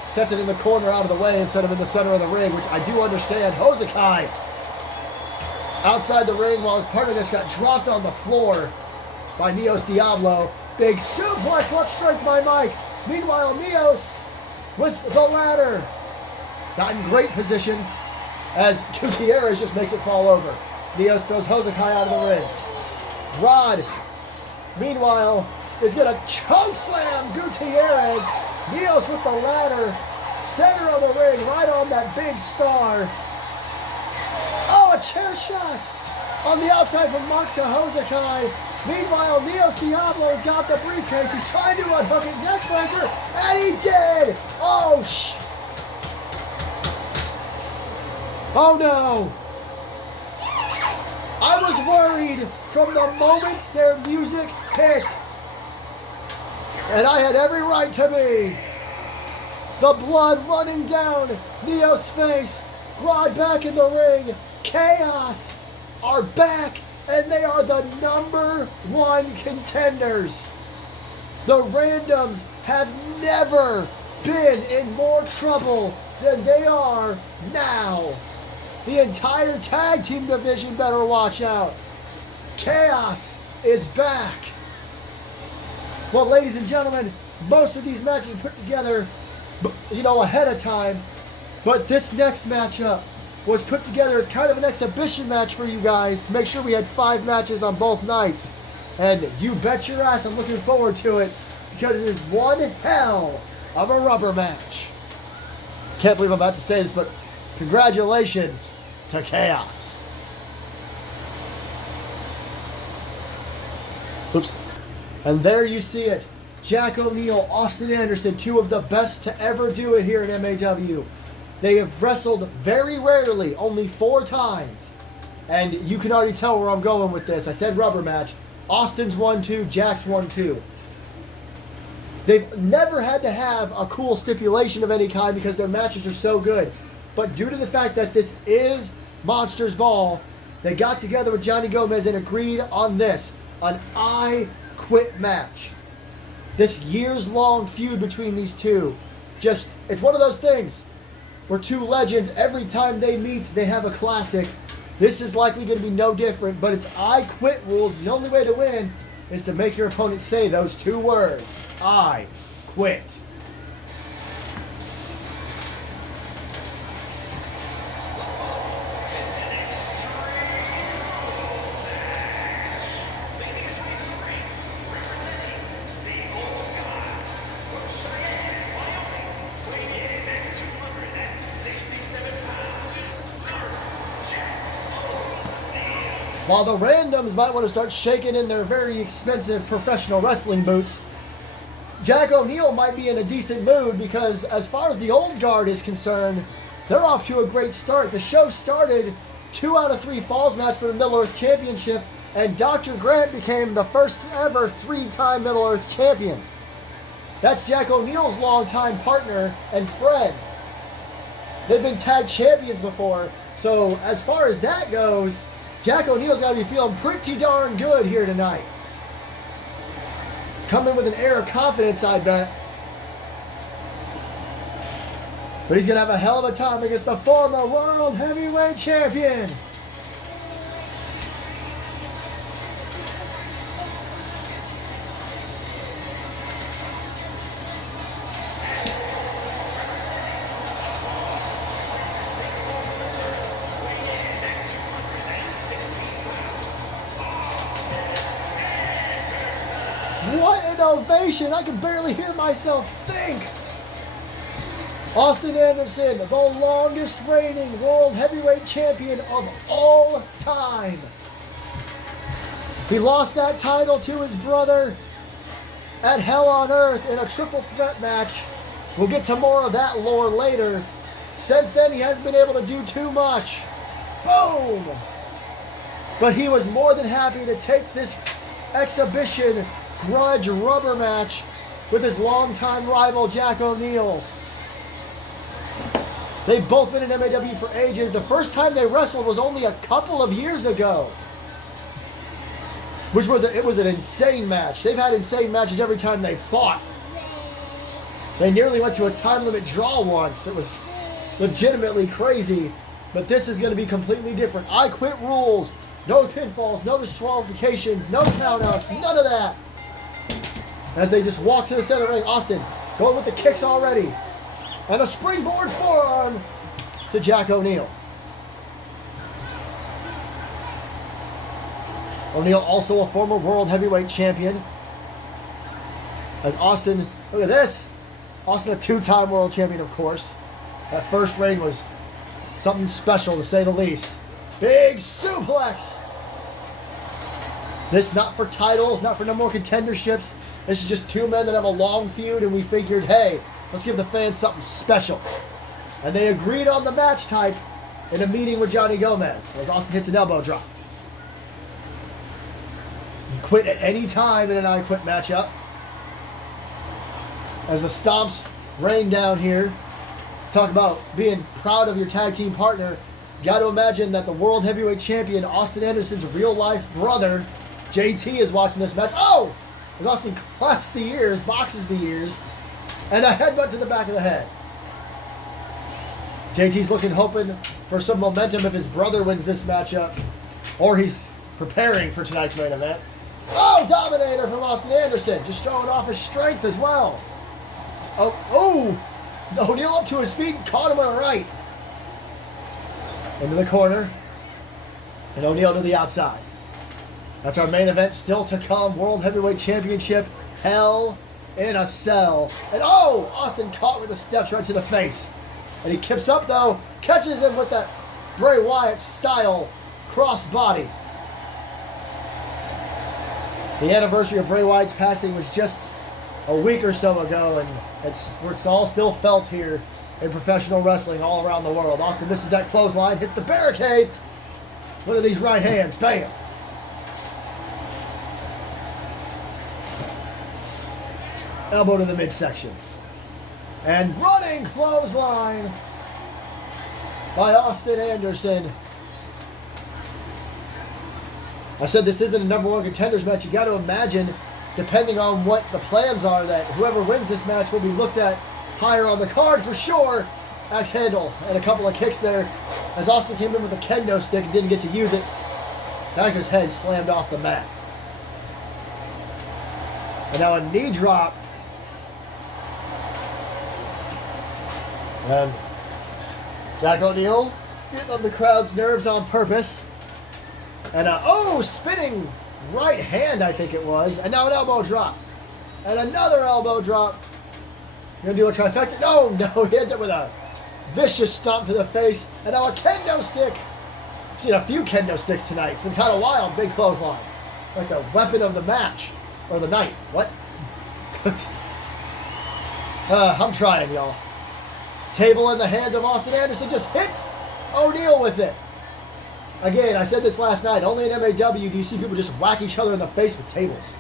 Sets it in the corner out of the way instead of in the center of the ring, which I do understand. Hosakai outside the ring while his partner just got dropped on the floor by Neos Diablo. Big suplex, what strength by Mike. Meanwhile, Neos with the ladder. Got in great position as Gutierrez just makes it fall over. Neos throws Hosakai out of the ring. Rod, meanwhile, is going to choke slam Gutierrez. Neos with the ladder. Center of the ring, right on that big star. Oh, a chair shot on the outside from Mark to Hosakai. Meanwhile, Neos Diablo's got the briefcase. He's trying to unhook it. Neckbreaker, and he did! Oh no! I was worried from the moment their music hit. And I had every right to be. The blood running down Neos' face. Rod back in the ring. Chaos are back, and they are the #1 contenders. The Randoms have never been in more trouble than they are now. The entire tag team division better watch out. Chaos is back. Well, ladies and gentlemen, most of these matches are put together, ahead of time. But this next matchup was put together as kind of an exhibition match for you guys to make sure we had 5 matches on both nights. And you bet your ass I'm looking forward to it because it is one hell of a rubber match. Can't believe I'm about to say this, but congratulations to Chaos. Oops. And there you see it. Jack O'Neil, Austin Anderson, 2 of the best to ever do it here in MAW. They have wrestled very rarely, only 4 times. And you can already tell where I'm going with this. I said rubber match. Austin's 1-2, Jack's 1-2. They've never had to have a cool stipulation of any kind because their matches are so good. But due to the fact that this is Monsters Ball, they got together with Johnny Gomez and agreed on this. An I Quit match. This years-long feud between these two. It's one of those things where 2 legends, every time they meet, they have a classic. This is likely going to be no different, but it's I Quit rules. The only way to win is to make your opponent say those 2 words. I quit. While the Randoms might want to start shaking in their very expensive professional wrestling boots, Jack O'Neil might be in a decent mood because as far as the old guard is concerned, they're off to a great start. The show started 2 out of 3 falls match for the Middle Earth Championship, and Dr. Grant became the first ever 3-time Middle Earth Champion. That's Jack O'Neil's longtime partner and friend. They've been tag champions before, so as far as that goes, Jack O'Neil's got to be feeling pretty darn good here tonight. Coming with an air of confidence, I bet. But he's going to have a hell of a time against the former World Heavyweight Champion. What an ovation! I can barely hear myself think. Austin Anderson, the longest reigning World Heavyweight Champion of all time. He lost that title to his brother at Hell on Earth in a triple threat match. We'll get to more of that lore later. Since then, he hasn't been able to do too much. Boom! But he was more than happy to take this exhibition grudge rubber match with his longtime rival Jack O'Neil. They've both been in MAW for ages. The first time they wrestled was only a couple of years ago, which was it was an insane match. They've had insane matches every time they fought. They nearly went to a time limit draw once. It was legitimately crazy, but this is going to be completely different. I Quit rules. No pinfalls, no disqualifications, no countouts, none of that. As they just walk to the center ring, Austin Going with the kicks already. And a springboard forearm to Jack O'Neil. O'Neil also a former world heavyweight champion. As Austin, look at this. Austin a two-time world champion, of course. That first reign was something special, to say the least. Big suplex. This not for titles, not for no more contenderships. This is just two men that have a long feud, and we figured, hey, let's give the fans something special. And they agreed on the match type in a meeting with Johnny Gomez as Austin hits an elbow drop. You quit at any time in an I Quit matchup. As the stomps rain down here. Talk about being proud of your tag team partner. You got to imagine that the World Heavyweight Champion, Austin Anderson's real-life brother, JT, is watching this match. Oh! As Austin claps the ears, boxes the ears, and a headbutt to the back of the head. JT's hoping for some momentum if his brother wins this matchup, or he's preparing for tonight's main event. Oh, Dominator from Austin Anderson, just showing off his strength as well. Oh, O'Neil up to his feet, caught him on the right. Into the corner, and O'Neil to the outside. That's our main event still to come. World Heavyweight Championship, Hell in a Cell. And oh, Austin caught with the steps right to the face. And he kips up though, catches him with that Bray Wyatt style crossbody. The anniversary of Bray Wyatt's passing was just a week or so ago, and it's all still felt here in professional wrestling all around the world. Austin misses that clothesline, hits the barricade. Look at these right hands, bam. Elbow to the midsection. And running clothesline by Austin Anderson. I said this isn't a number one contenders match. You got to imagine, depending on what the plans are, that whoever wins this match will be looked at higher on the card for sure. Axe handle and a couple of kicks there as Austin came in with a kendo stick and didn't get to use it. His head slammed off the mat. And now a knee drop. And Jack O'Neil getting on the crowd's nerves on purpose. And spinning right hand, I think it was. And now an elbow drop. And another elbow drop. You're going to do a trifecta? No, he ends up with a vicious stomp to the face. And now a kendo stick. I've seen a few kendo sticks tonight. It's been kind of wild. Big clothesline. Like the weapon of the match. Or the night. What? I'm trying, y'all. Table in the hands of Austin Anderson just hits O'Neil with it. Again, I said this last night. Only in MAW do you see people just whack each other in the face with tables.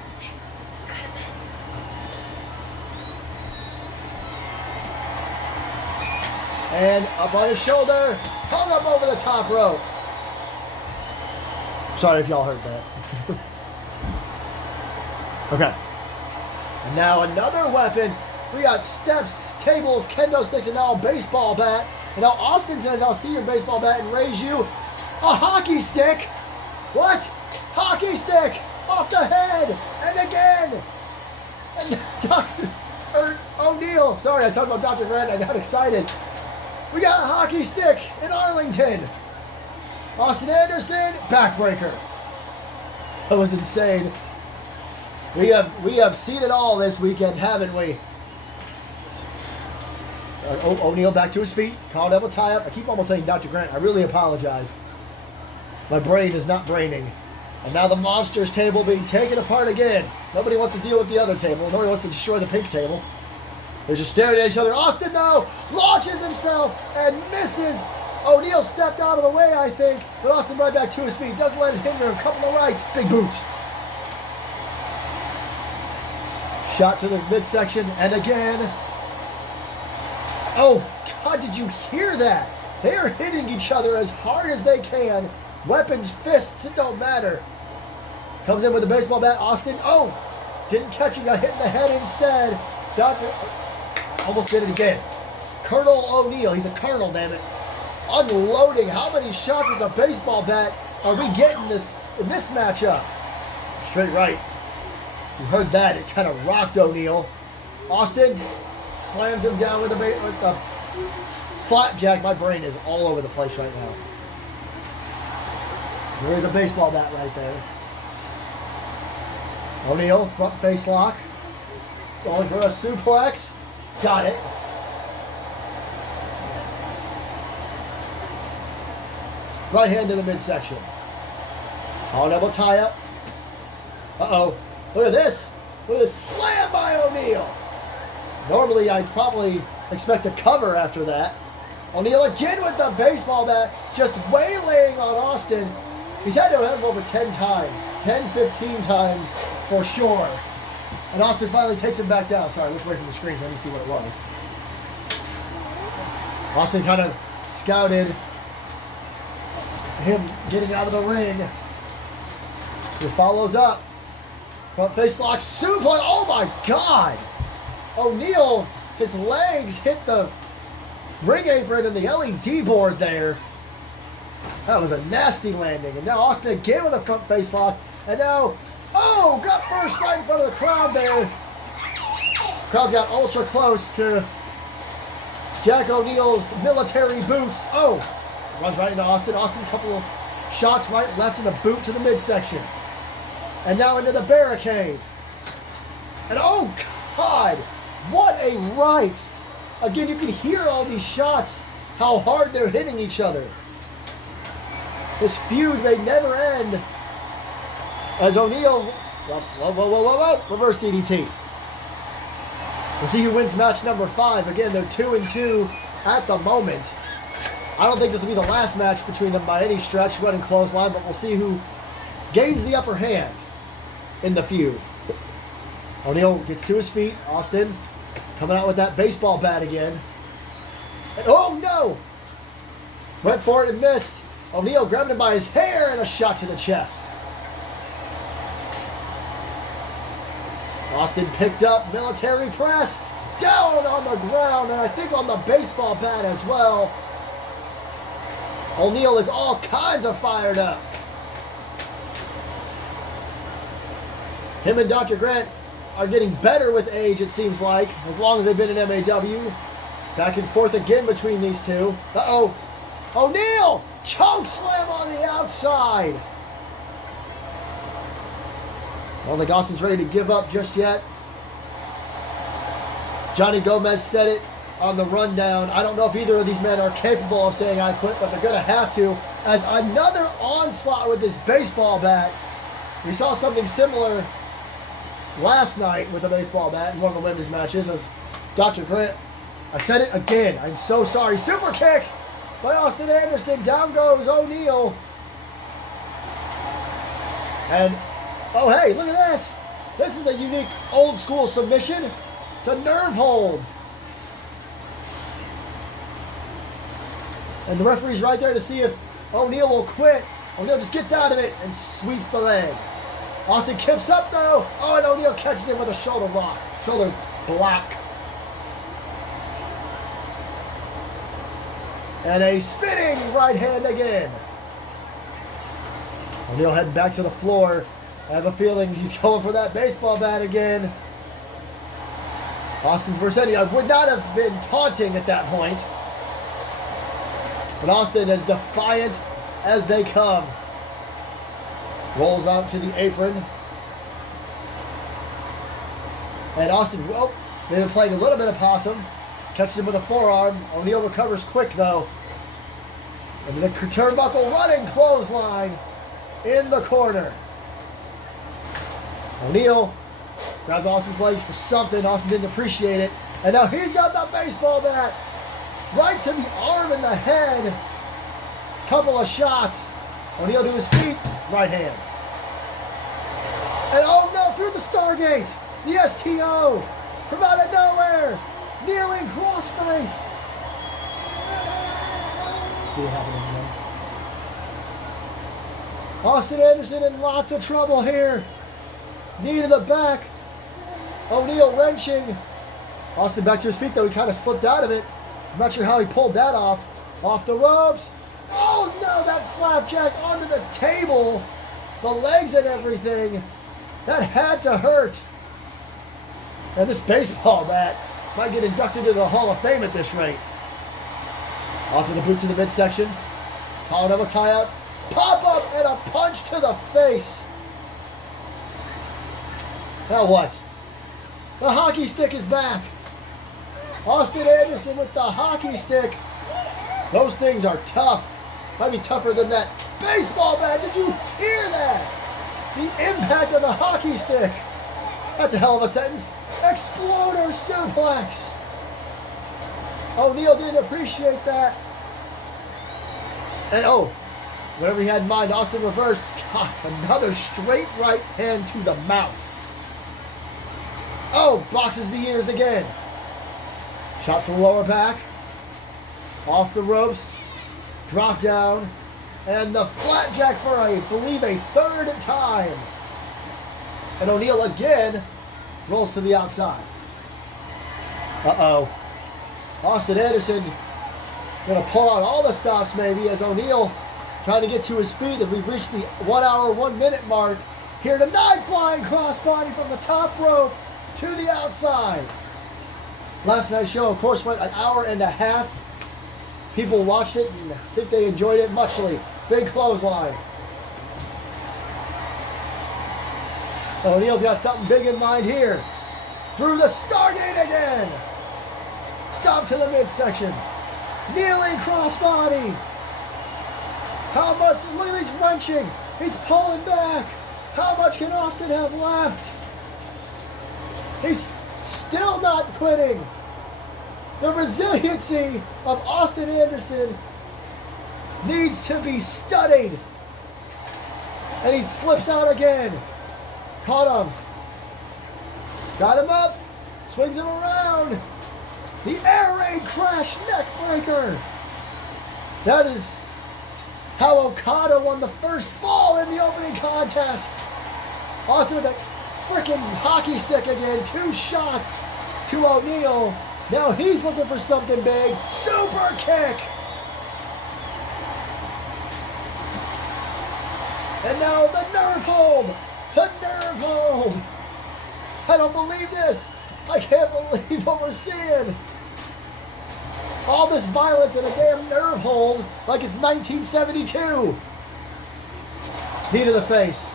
And up on his shoulder, hung up over the top rope. Sorry if y'all heard that. Okay. And now another weapon. We got steps, tables, kendo sticks, and now a baseball bat. And now Austin says, I'll see your baseball bat and raise you a hockey stick. What? Hockey stick off the head. And again. And Dr. O'Neil. Sorry, I talked about Dr. Grant. I got excited. We got a hockey stick in Arlington. Austin Anderson, backbreaker. That was insane. We have seen it all this weekend, haven't we? O'Neil back to his feet. Call double tie up. I keep almost saying Dr. Grant. I really apologize. My brain is not braining. And now the Monsters table being taken apart again. Nobody wants to deal with the other table. Nobody wants to destroy the pink table. They're just staring at each other. Austin, though, launches himself and misses. O'Neil stepped out of the way, I think. But Austin right back to his feet. Doesn't let it hinder him. Couple of rights. Big boot. Shot to the midsection. And again. Oh, God, did you hear that? They are hitting each other as hard as they can. Weapons, fists, it don't matter. Comes in with a baseball bat. Austin, didn't catch him. Got hit in the head instead. Almost did it again. Colonel O'Neil. He's a colonel, damn it. Unloading. How many shots with a baseball bat are we getting in this matchup? Straight right. You heard that. It kind of rocked O'Neil. Austin Slams him down with the flapjack. My brain is all over the place right now. There's a baseball bat right there. O'Neal, front face lock. Going for a suplex. Got it. Right hand to the midsection. Oh, double tie up. Uh-oh. Look at this. Look at this slam by O'Neal. Normally, I'd probably expect a cover after that. O'Neal again with the baseball bat, just waylaying on Austin. He's had to hit him over 10 times. 10, 15 times for sure. And Austin finally takes him back down. Sorry, I looked away from the screen so I didn't see what it was. Austin kind of scouted him getting out of the ring. He follows up. Front face lock, suplex. Oh my God! O'Neal, his legs hit the ring apron and the LED board there. That was a nasty landing. And now Austin again with a front face lock. And now, oh, got first right in front of the crowd there. Crowd's got ultra close to Jack O'Neal's military boots. Oh, runs right into Austin. Austin, a couple of shots right, left, and a boot to the midsection. And now into the barricade. And oh, God, what a right. Again, you can hear all these shots, how hard they're hitting each other. This feud may never end as O'Neal, reverse DDT. We'll see who wins match number 5. Again, they're 2-2 at the moment. I don't think this will be the last match between them by any stretch, running clothesline, but we'll see who gains the upper hand in the feud. O'Neal gets to his feet. Austin coming out with that baseball bat again. And, oh no! Went for it and missed. O'Neal grabbed him by his hair and a shot to the chest. Austin picked up military press. Down on the ground, and I think on the baseball bat as well. O'Neal is all kinds of fired up. Him and Dr. Grant are getting better with age, it seems like, as long as they've been in MAW. Back and forth again between these two. Uh-oh. O'Neal! Choke slam on the outside. I don't think Austin's ready to give up just yet. Johnny Gomez said it on the rundown. I don't know if either of these men are capable of saying I quit, but they're going to have to. As another onslaught with this baseball bat. We saw something similar last night with a baseball bat in one of the women's matches as Dr. Grant. I said it again. I'm so sorry. Super kick by Austin Anderson. Down goes O'Neal. And, oh hey, look at this. This is a unique old school submission. It's a nerve hold. And the referee's right there to see if O'Neal will quit. O'Neal just gets out of it and sweeps the leg. Austin kips up though. Oh, and O'Neal catches him with a shoulder block. Shoulder block. And a spinning right hand again. O'Neal heading back to the floor. I have a feeling he's going for that baseball bat again. Austin's Versetti, I would not have been taunting at that point. But Austin, as defiant as they come, rolls out to the apron. And Austin, well, they've been playing a little bit of possum. Catches him with a forearm. O'Neal recovers quick, though. And the turnbuckle running clothesline in the corner. O'Neal grabs Austin's legs for something. Austin didn't appreciate it. And now he's got the baseball bat. Right to the arm and the head. Couple of shots. O'Neal to his feet. Right hand. And oh no, through the Stargate. The STO. From out of nowhere. Kneeling crossface. Austin Anderson in lots of trouble here. Knee to the back. O'Neal wrenching. Austin back to his feet though. He kind of slipped out of it. I'm not sure how he pulled that off. Off the ropes. Oh no, that flapjack onto the table. The legs and everything. That had to hurt. And this baseball bat Might get inducted into the Hall of Fame at this rate. Also the boot to the midsection. Collar double tie up. Pop up and a punch to the face. Now what? The hockey stick is back. Austin Anderson with the hockey stick. Those things are tough. Might be tougher than that baseball bat. Did you hear that? The impact of the hockey stick. That's a hell of a sentence. Exploder suplex. O'Neal didn't appreciate that. And whatever he had in mind, Austin reversed. God, another straight right hand to the mouth. Boxes the ears again. Shot to the lower back. Off the ropes. Drop down. And the flapjack for, I believe, a third time. And O'Neal again rolls to the outside. Austin Anderson going to pull out all the stops maybe as O'Neal trying to get to his feet. If we've reached the 1 hour, 1 minute mark. Here tonight, flying crossbody from the top rope to the outside. Last night's show, of course, went an hour and a half. People watched it and I think they enjoyed it muchly. Big clothesline. O'Neal's got something big in mind here. Through the Stargate again. Stop to the midsection. Kneeling crossbody. How much? Look at he's wrenching. He's pulling back. How much can Austin have left? He's still not quitting. The resiliency of Austin Anderson needs to be studied. And he slips out again. Caught him. Got him up. Swings him around. The air raid crash neck breaker. That is how Okada won the first fall in the opening contest. Austin with a freaking hockey stick again. 2 shots to O'Neal. Now he's looking for something big. Super kick. And now the nerve hold. The nerve hold. I don't believe this. I can't believe what we're seeing. All this violence and a damn nerve hold like it's 1972. Knee to the face.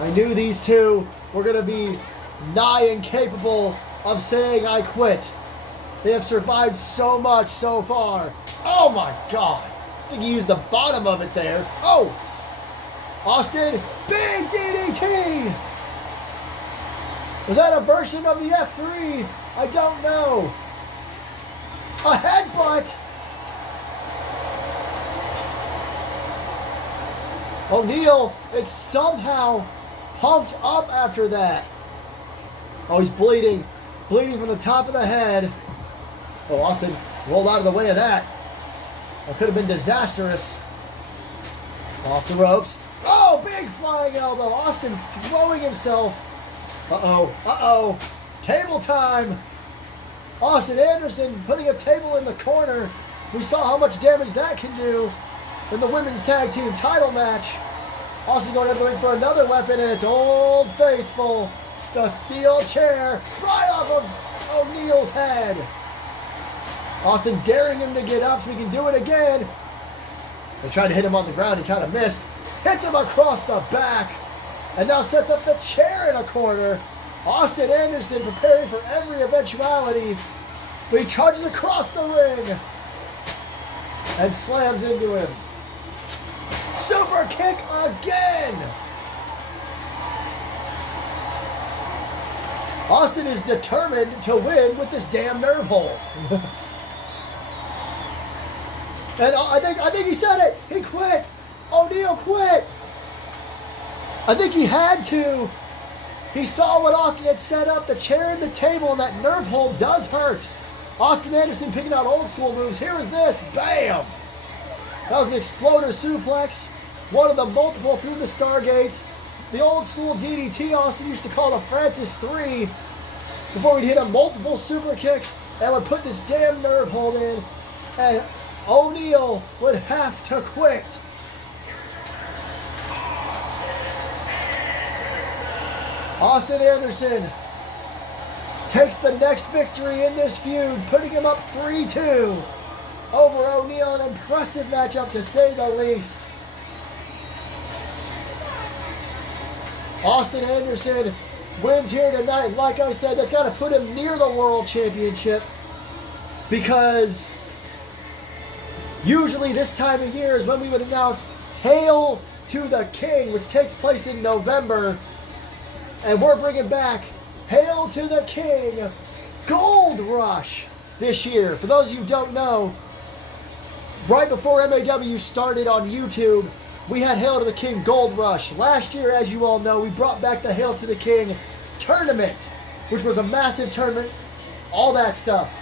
I knew these two were going to be nigh incapable of saying I quit. They have survived so much so far. Oh my God. I think he used the bottom of it there. Austin, big DDT. Was that a version of the F3? I don't know. A headbutt. O'Neal is somehow pumped up after that. He's bleeding. Bleeding from the top of the head. Austin rolled out of the way of that. That could have been disastrous. Off the ropes. Big flying elbow. Austin throwing himself. Table time. Austin Anderson putting a table in the corner. We saw how much damage that can do in the women's tag team title match. Austin going up the ring for another weapon, and it's Old Faithful. It's the steel chair right off of O'Neal's head. Austin daring him to get up so he can do it again. They tried to hit him on the ground. He kind of missed. Hits him across the back. And now sets up the chair in a corner. Austin Anderson preparing for every eventuality. But he charges across the ring. And slams into him. Super kick again. Austin is determined to win with this damn nerve hold. And I think he said it. He quit. O'Neal quit. I think he had to. He saw what Austin had set up, the chair and the table, and that nerve hold does hurt. Austin Anderson picking out old school moves. Here is this. Bam. That was an exploder suplex. One of the multiple through the Stargates. The old school DDT Austin used to call the Francis 3 before we'd hit him multiple super kicks and would put this damn nerve hold in. And O'Neal would have to quit. Austin Anderson takes the next victory in this feud, putting him up 3-2 over O'Neal. An impressive matchup to say the least. Austin Anderson wins here tonight. Like I said, that's got to put him near the World Championship, because usually this time of year is when we would announce Hail to the King, which takes place in November. And we're bringing back Hail to the King Gold Rush this year. For those of you who don't know, right before MAW started on YouTube, we had Hail to the King Gold Rush. Last year, as you all know, we brought back the Hail to the King tournament, which was a massive tournament, all that stuff,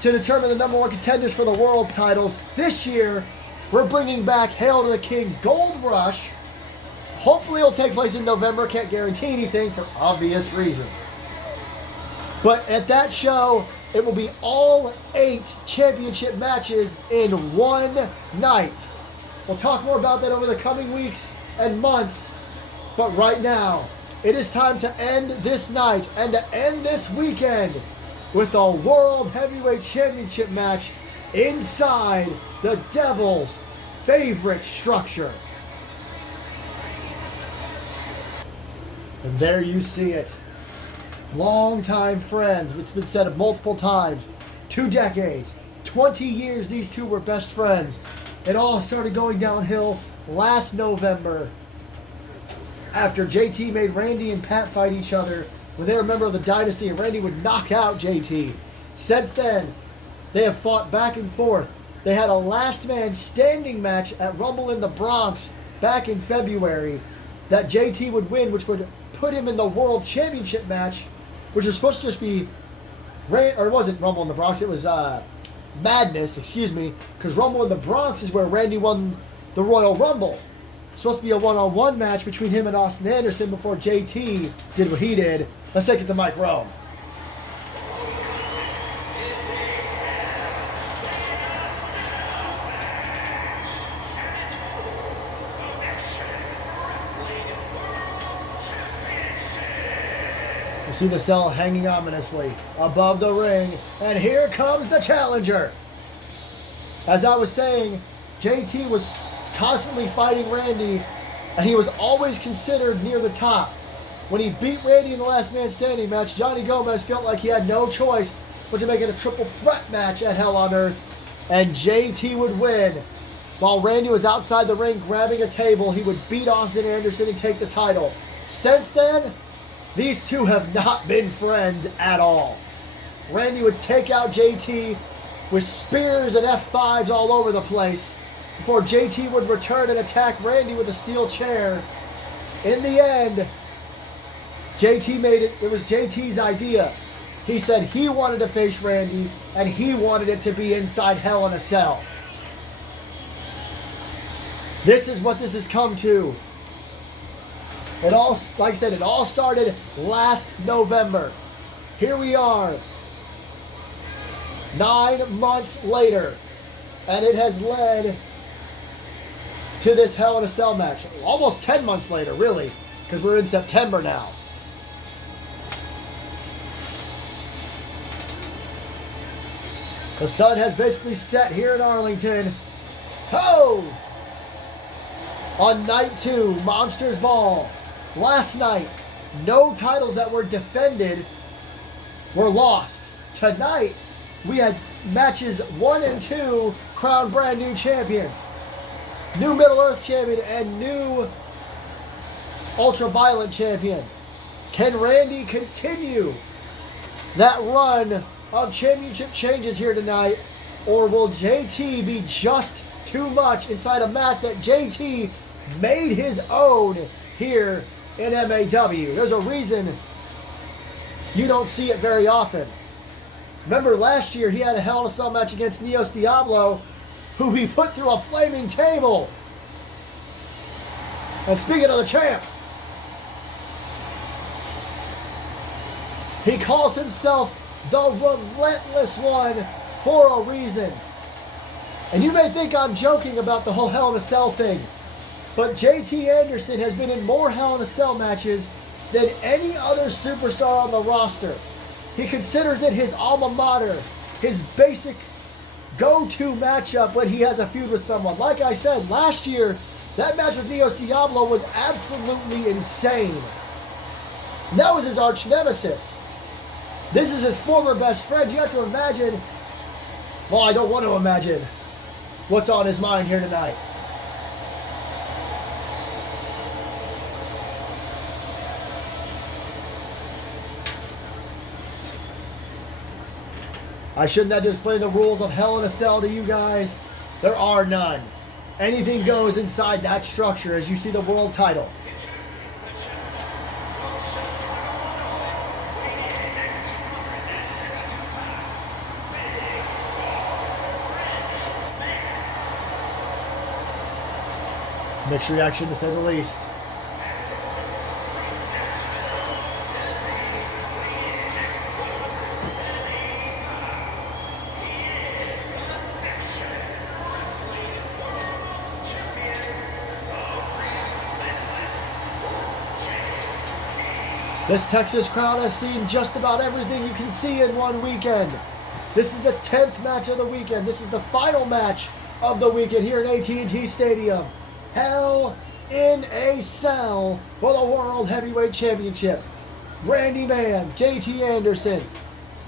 to determine the #1 contenders for the world titles. This year, we're bringing back Hail to the King Gold Rush. Hopefully it'll take place in November. Can't guarantee anything for obvious reasons. But at that show, it will be all 8 championship matches in one night. We'll talk more about that over the coming weeks and months. But right now, it is time to end this night and to end this weekend with a World Heavyweight Championship match inside the Devil's favorite structure. And there you see it. Longtime friends. It's been said multiple times. 2 decades. 20 years these two were best friends. It all started going downhill last November after JT made Randy and Pat fight each other when they were a member of the Dynasty and Randy would knock out JT. Since then, they have fought back and forth. They had a last man standing match at Rumble in the Bronx back in February that JT would win, which would put him in the World Championship match, which was supposed to just be, or it wasn't Rumble in the Bronx, it was Madness, excuse me, because Rumble in the Bronx is where Randy won the Royal Rumble. It's supposed to be a one-on-one match between him and Austin Anderson before JT did what he did. Let's take it to Mike Rome. You see the cell hanging ominously above the ring, and here comes the challenger. As I was saying, JT was constantly fighting Randy, and he was always considered near the top. When he beat Randy in the last man standing match, Johnny Gomez felt like he had no choice but to make it a triple threat match at Hell on Earth, and JT would win. While Randy was outside the ring grabbing a table, he would beat Austin Anderson and take the title. Since then, these two have not been friends at all. Randy would take out JT with spears and F5s all over the place before JT would return and attack Randy with a steel chair. In the end, JT made it. It was JT's idea. He said he wanted to face Randy, and he wanted it to be inside Hell in a Cell. This is what this has come to. It all, like I said, it all started last November. Here we are, 9 months later, and it has led to this Hell in a Cell match. Almost 10 months later, really, because we're in September now. The sun has basically set here in Arlington. Ho! On night 2, Monsters Ball. Last night, no titles that were defended were lost. Tonight, we had matches 1 and 2, crowned brand new champion. New Middle Earth champion and new Ultraviolet champion. Can Randy continue that run of championship changes here tonight, or will JT be just too much inside a match that JT made his own here in MAW? There's a reason you don't see it very often. Remember last year he had a Hell in a Cell match against Neos Diablo, who he put through a flaming table. And speaking of the champ, he calls himself the Relentless One for a reason. And you may think I'm joking about the whole Hell in a Cell thing, but JT Anderson has been in more Hell in a Cell matches than any other superstar on the roster. He considers it his alma mater, his basic go-to matchup when he has a feud with someone. Like I said, last year, that match with Neos Diablo was absolutely insane. That was his arch nemesis. This is his former best friend. You have to imagine, well, I don't want to imagine what's on his mind here tonight. I shouldn't have to explain the rules of Hell in a Cell to you guys. There are none. Anything goes inside that structure as you see the world title. Mixed reaction to say the least. This Texas crowd has seen just about everything you can see in one weekend. This is the 10th match of the weekend. This is the final match of the weekend here at AT&T Stadium. Hell in a Cell for the World Heavyweight Championship. Randy Man, JT Anderson.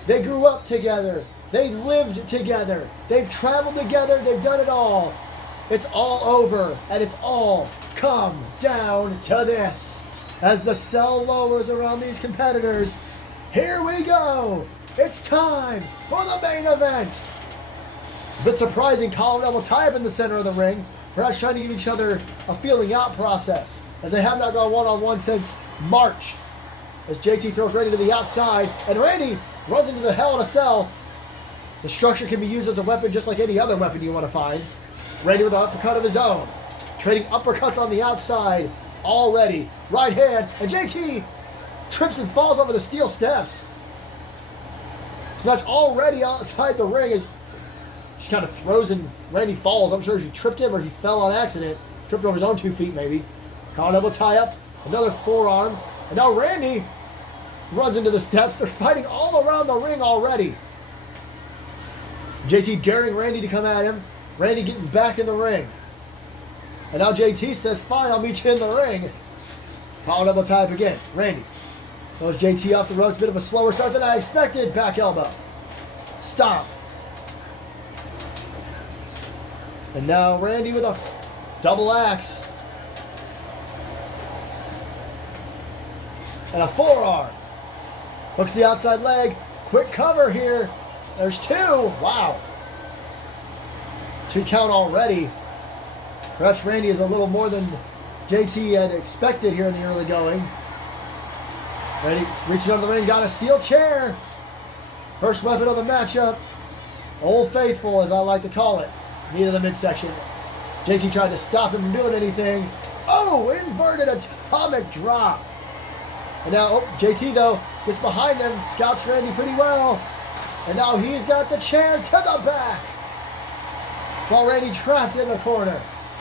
They grew up together. They lived together. They've traveled together. They've done it all. It's all over, and it's all come down to this. As the cell lowers around these competitors, here we go. It's time for the main event. A bit surprising, collar double tie-up in the center of the ring. Perhaps trying to give each other a feeling out process, as they have not gone one-on-one since March. As JT throws Randy to the outside, and Randy runs into the Hell in a Cell. The structure can be used as a weapon just like any other weapon you want to find. Randy with an uppercut of his own. Trading uppercuts on the outside already. Right hand, and JT trips and falls over the steel steps. This match already outside the ring as she kind of throws and Randy falls. I'm sure she tripped him or he fell on accident. Tripped over his own 2 feet maybe. Collar double tie up, another forearm. And now Randy runs into the steps. They're fighting all around the ring already. JT daring Randy to come at him. Randy getting back in the ring. And now JT says, fine, I'll meet you in the ring. Collar double tie up again. Randy throws JT off the ropes. Bit of a slower start than I expected. Back elbow. Stomp. And now Randy with a double axe. And a forearm. Hooks the outside leg. Quick cover here. There's 2. Wow. 2 count already. Perhaps Randy is a little more than JT had expected here in the early going. Randy reaching under the ring, got a steel chair. First weapon of the matchup. Old Faithful, as I like to call it. Knee to the midsection. JT tried to stop him from doing anything. Oh, inverted atomic drop. And now, JT though, gets behind them, scouts Randy pretty well. And now he's got the chair to the back. While Randy trapped in the corner.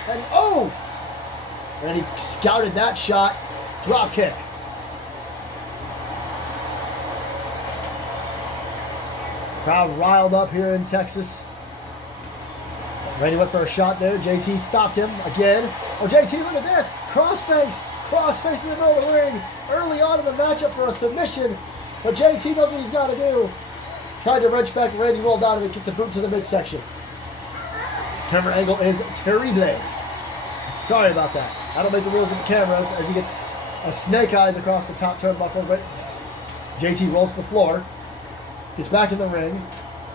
And oh! Randy scouted that shot. Drop kick. Crowd riled up here in Texas. Randy went for a shot there. JT stopped him again. Oh, JT, look at this. Crossface. Crossface in the middle of the ring. Early on in the matchup for a submission. But JT knows what he's got to do. Tried to wrench back. Randy rolled out of it. Gets a boot to the midsection. Camera angle is terrible. Sorry about that. I don't make the rules with the cameras as he gets a snake eyes across the top turnbuckle. But JT rolls to the floor. Gets back in the ring.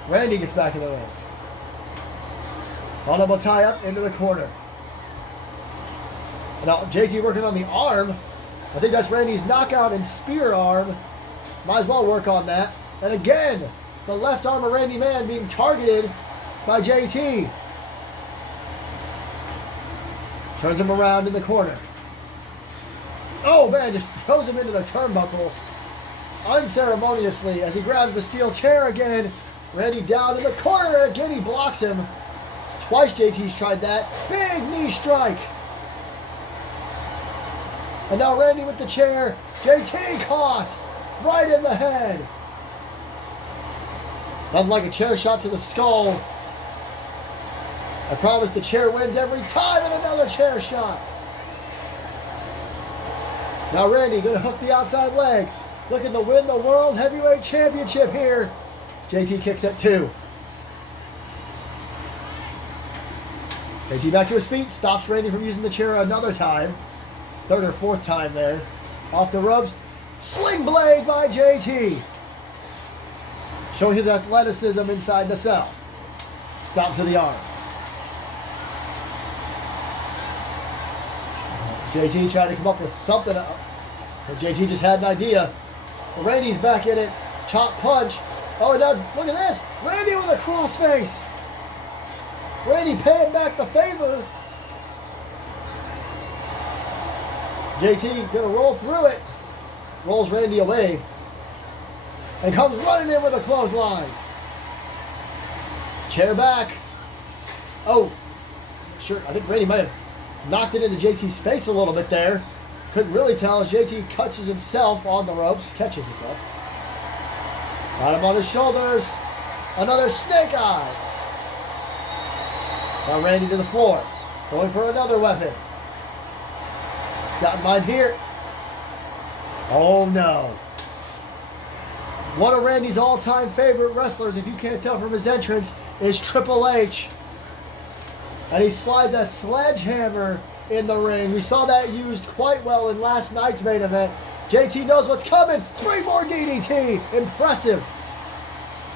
Randy gets back in the ring. Double tie up into the corner. And now JT working on the arm. I think that's Randy's knockout and spear arm. Might as well work on that. And again, the left arm of Randy Man being targeted by JT. Turns him around in the corner. Oh man, just throws him into the turnbuckle unceremoniously as he grabs the steel chair again. Randy down in the corner again. He blocks him. It's twice JT's tried that. Big knee strike. And now Randy with the chair. JT caught right in the head. Nothing like a chair shot to the skull. I promise the chair wins every time, and another chair shot. Now Randy gonna hook the outside leg. Looking to win the World Heavyweight Championship here. JT kicks at 2. JT back to his feet. Stops Randy from using the chair another time. 3rd or 4th time there. Off the ropes. Sling blade by JT. Showing his athleticism inside the cell. Stomp to the arm. JT trying to come up with something. But JT just had an idea. But Randy's back in it. Chop punch. Oh, now look at this. Randy with a crossface. Randy paying back the favor. JT gonna roll through it. Rolls Randy away. And comes running in with a clothesline. Chair back. Oh, sure. I think Randy might have knocked it into JT's face a little bit there. Couldn't really tell as JT catches himself on the ropes. Catches himself. Got him on his shoulders. Another snake eyes. Now Randy to the floor. Going for another weapon. Got mine here. Oh no. One of Randy's all-time favorite wrestlers, if you can't tell from his entrance, is Triple H. And he slides a sledgehammer in the ring. We saw that used quite well in last night's main event. JT knows what's coming. Springboard DDT. Impressive.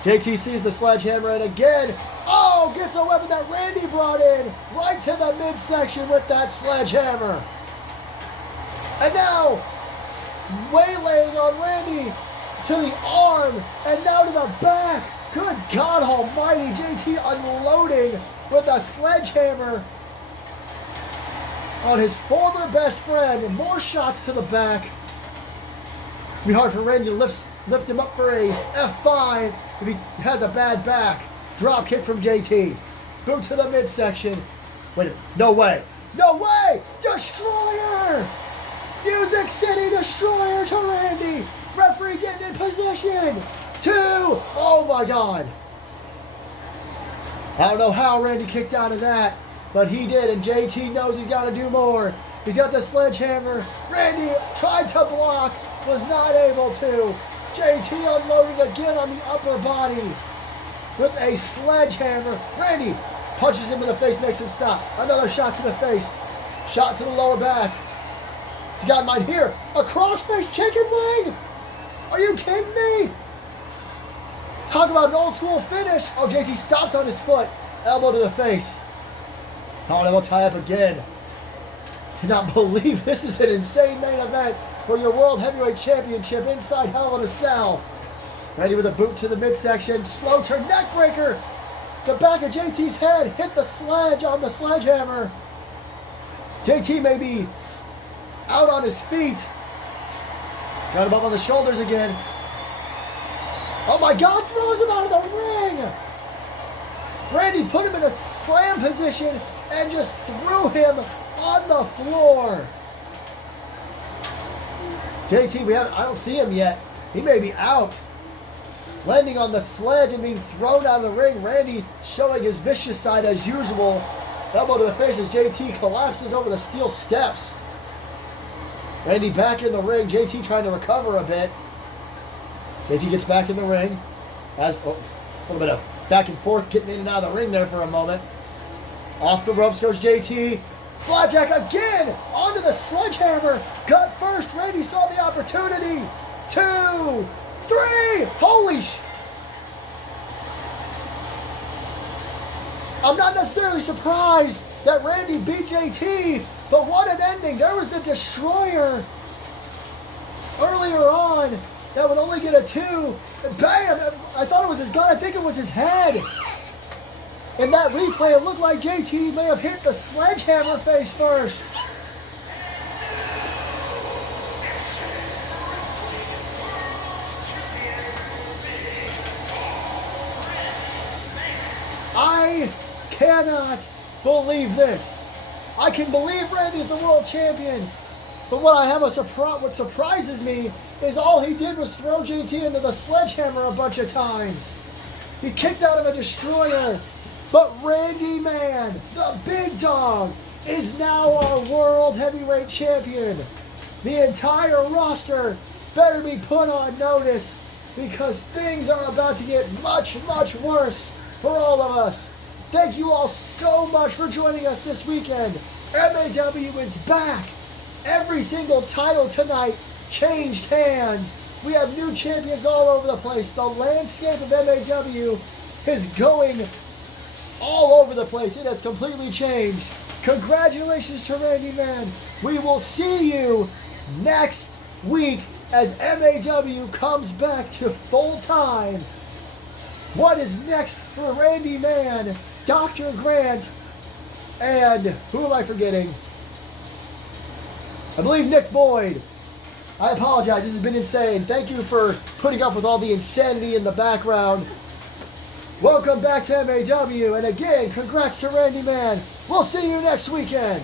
JT sees the sledgehammer and again, oh, gets a weapon that Randy brought in right to the midsection with that sledgehammer. And now, waylaying on Randy to the arm and now to the back. Good God almighty, JT unloading with a sledgehammer on his former best friend. More shots to the back. It'll be hard for Randy to lift him up for a F5 if he has a bad back. Drop kick from JT. Boot to the midsection. Wait a minute. No way. No way! Destroyer! Music City Destroyer to Randy. Referee getting in position. 2. Oh my God. I don't know how Randy kicked out of that, but he did, and JT knows he's got to do more. He's got the sledgehammer. Randy tried to block, was not able to. JT unloading again on the upper body with a sledgehammer. Randy punches him in the face, makes him stop. Another shot to the face. Shot to the lower back. He's got mine here. A crossface chicken wing. Are you kidding me? Talk about an old school finish. Oh, JT stops on his foot. Elbow to the face. Oh, and we'll tie up again. Cannot believe this is an insane main event for your World Heavyweight Championship inside Hell in a Cell. Randy with a boot to the midsection. Slow turn neck breaker. The back of JT's head hit the sledge on the sledgehammer. JT may be out on his feet. Got him up on the shoulders again. Oh my God, throws him out of the ring. Randy put him in a slam position and just threw him on the floor. JT, I don't see him yet. He may be out. Landing on the sledge and being thrown out of the ring. Randy showing his vicious side as usual. Elbow to the face as JT collapses over the steel steps. Randy back in the ring. JT trying to recover a bit. JT gets back in the ring. A little bit of back and forth, getting in and out of the ring there for a moment. Off the ropes goes JT. Flapjack again onto the sledgehammer. Gut first. Randy saw the opportunity. 2, 3. Holy sh! I'm not necessarily surprised that Randy beat JT, but what an ending. There was the Destroyer earlier on that would only get a 2. And bam! I thought it was his gun. I think it was his head. In that replay, it looked like JT may have hit the sledgehammer face first. I cannot believe this. I can believe Randy's the world champion, but what surprises me is all he did was throw JT into the sledgehammer a bunch of times. He kicked out of a destroyer. But Randy Man, the big dog, is now our World Heavyweight Champion. The entire roster better be put on notice because things are about to get much, much worse for all of us. Thank you all so much for joining us this weekend. MAW is back. Every single title tonight changed hands. We have new champions all over the place. The landscape of MAW is going all over the place. It has completely changed. Congratulations to Randy Man. We will see you next week as MAW comes back to full time. What is next for Randy Man, Dr. Grant, and who am I forgetting? I believe Nick Boyd. I apologize. This has been insane. Thank you for putting up with all the insanity in the background. Welcome back to MAW, and again, congrats to Randy Man. We'll see you next weekend.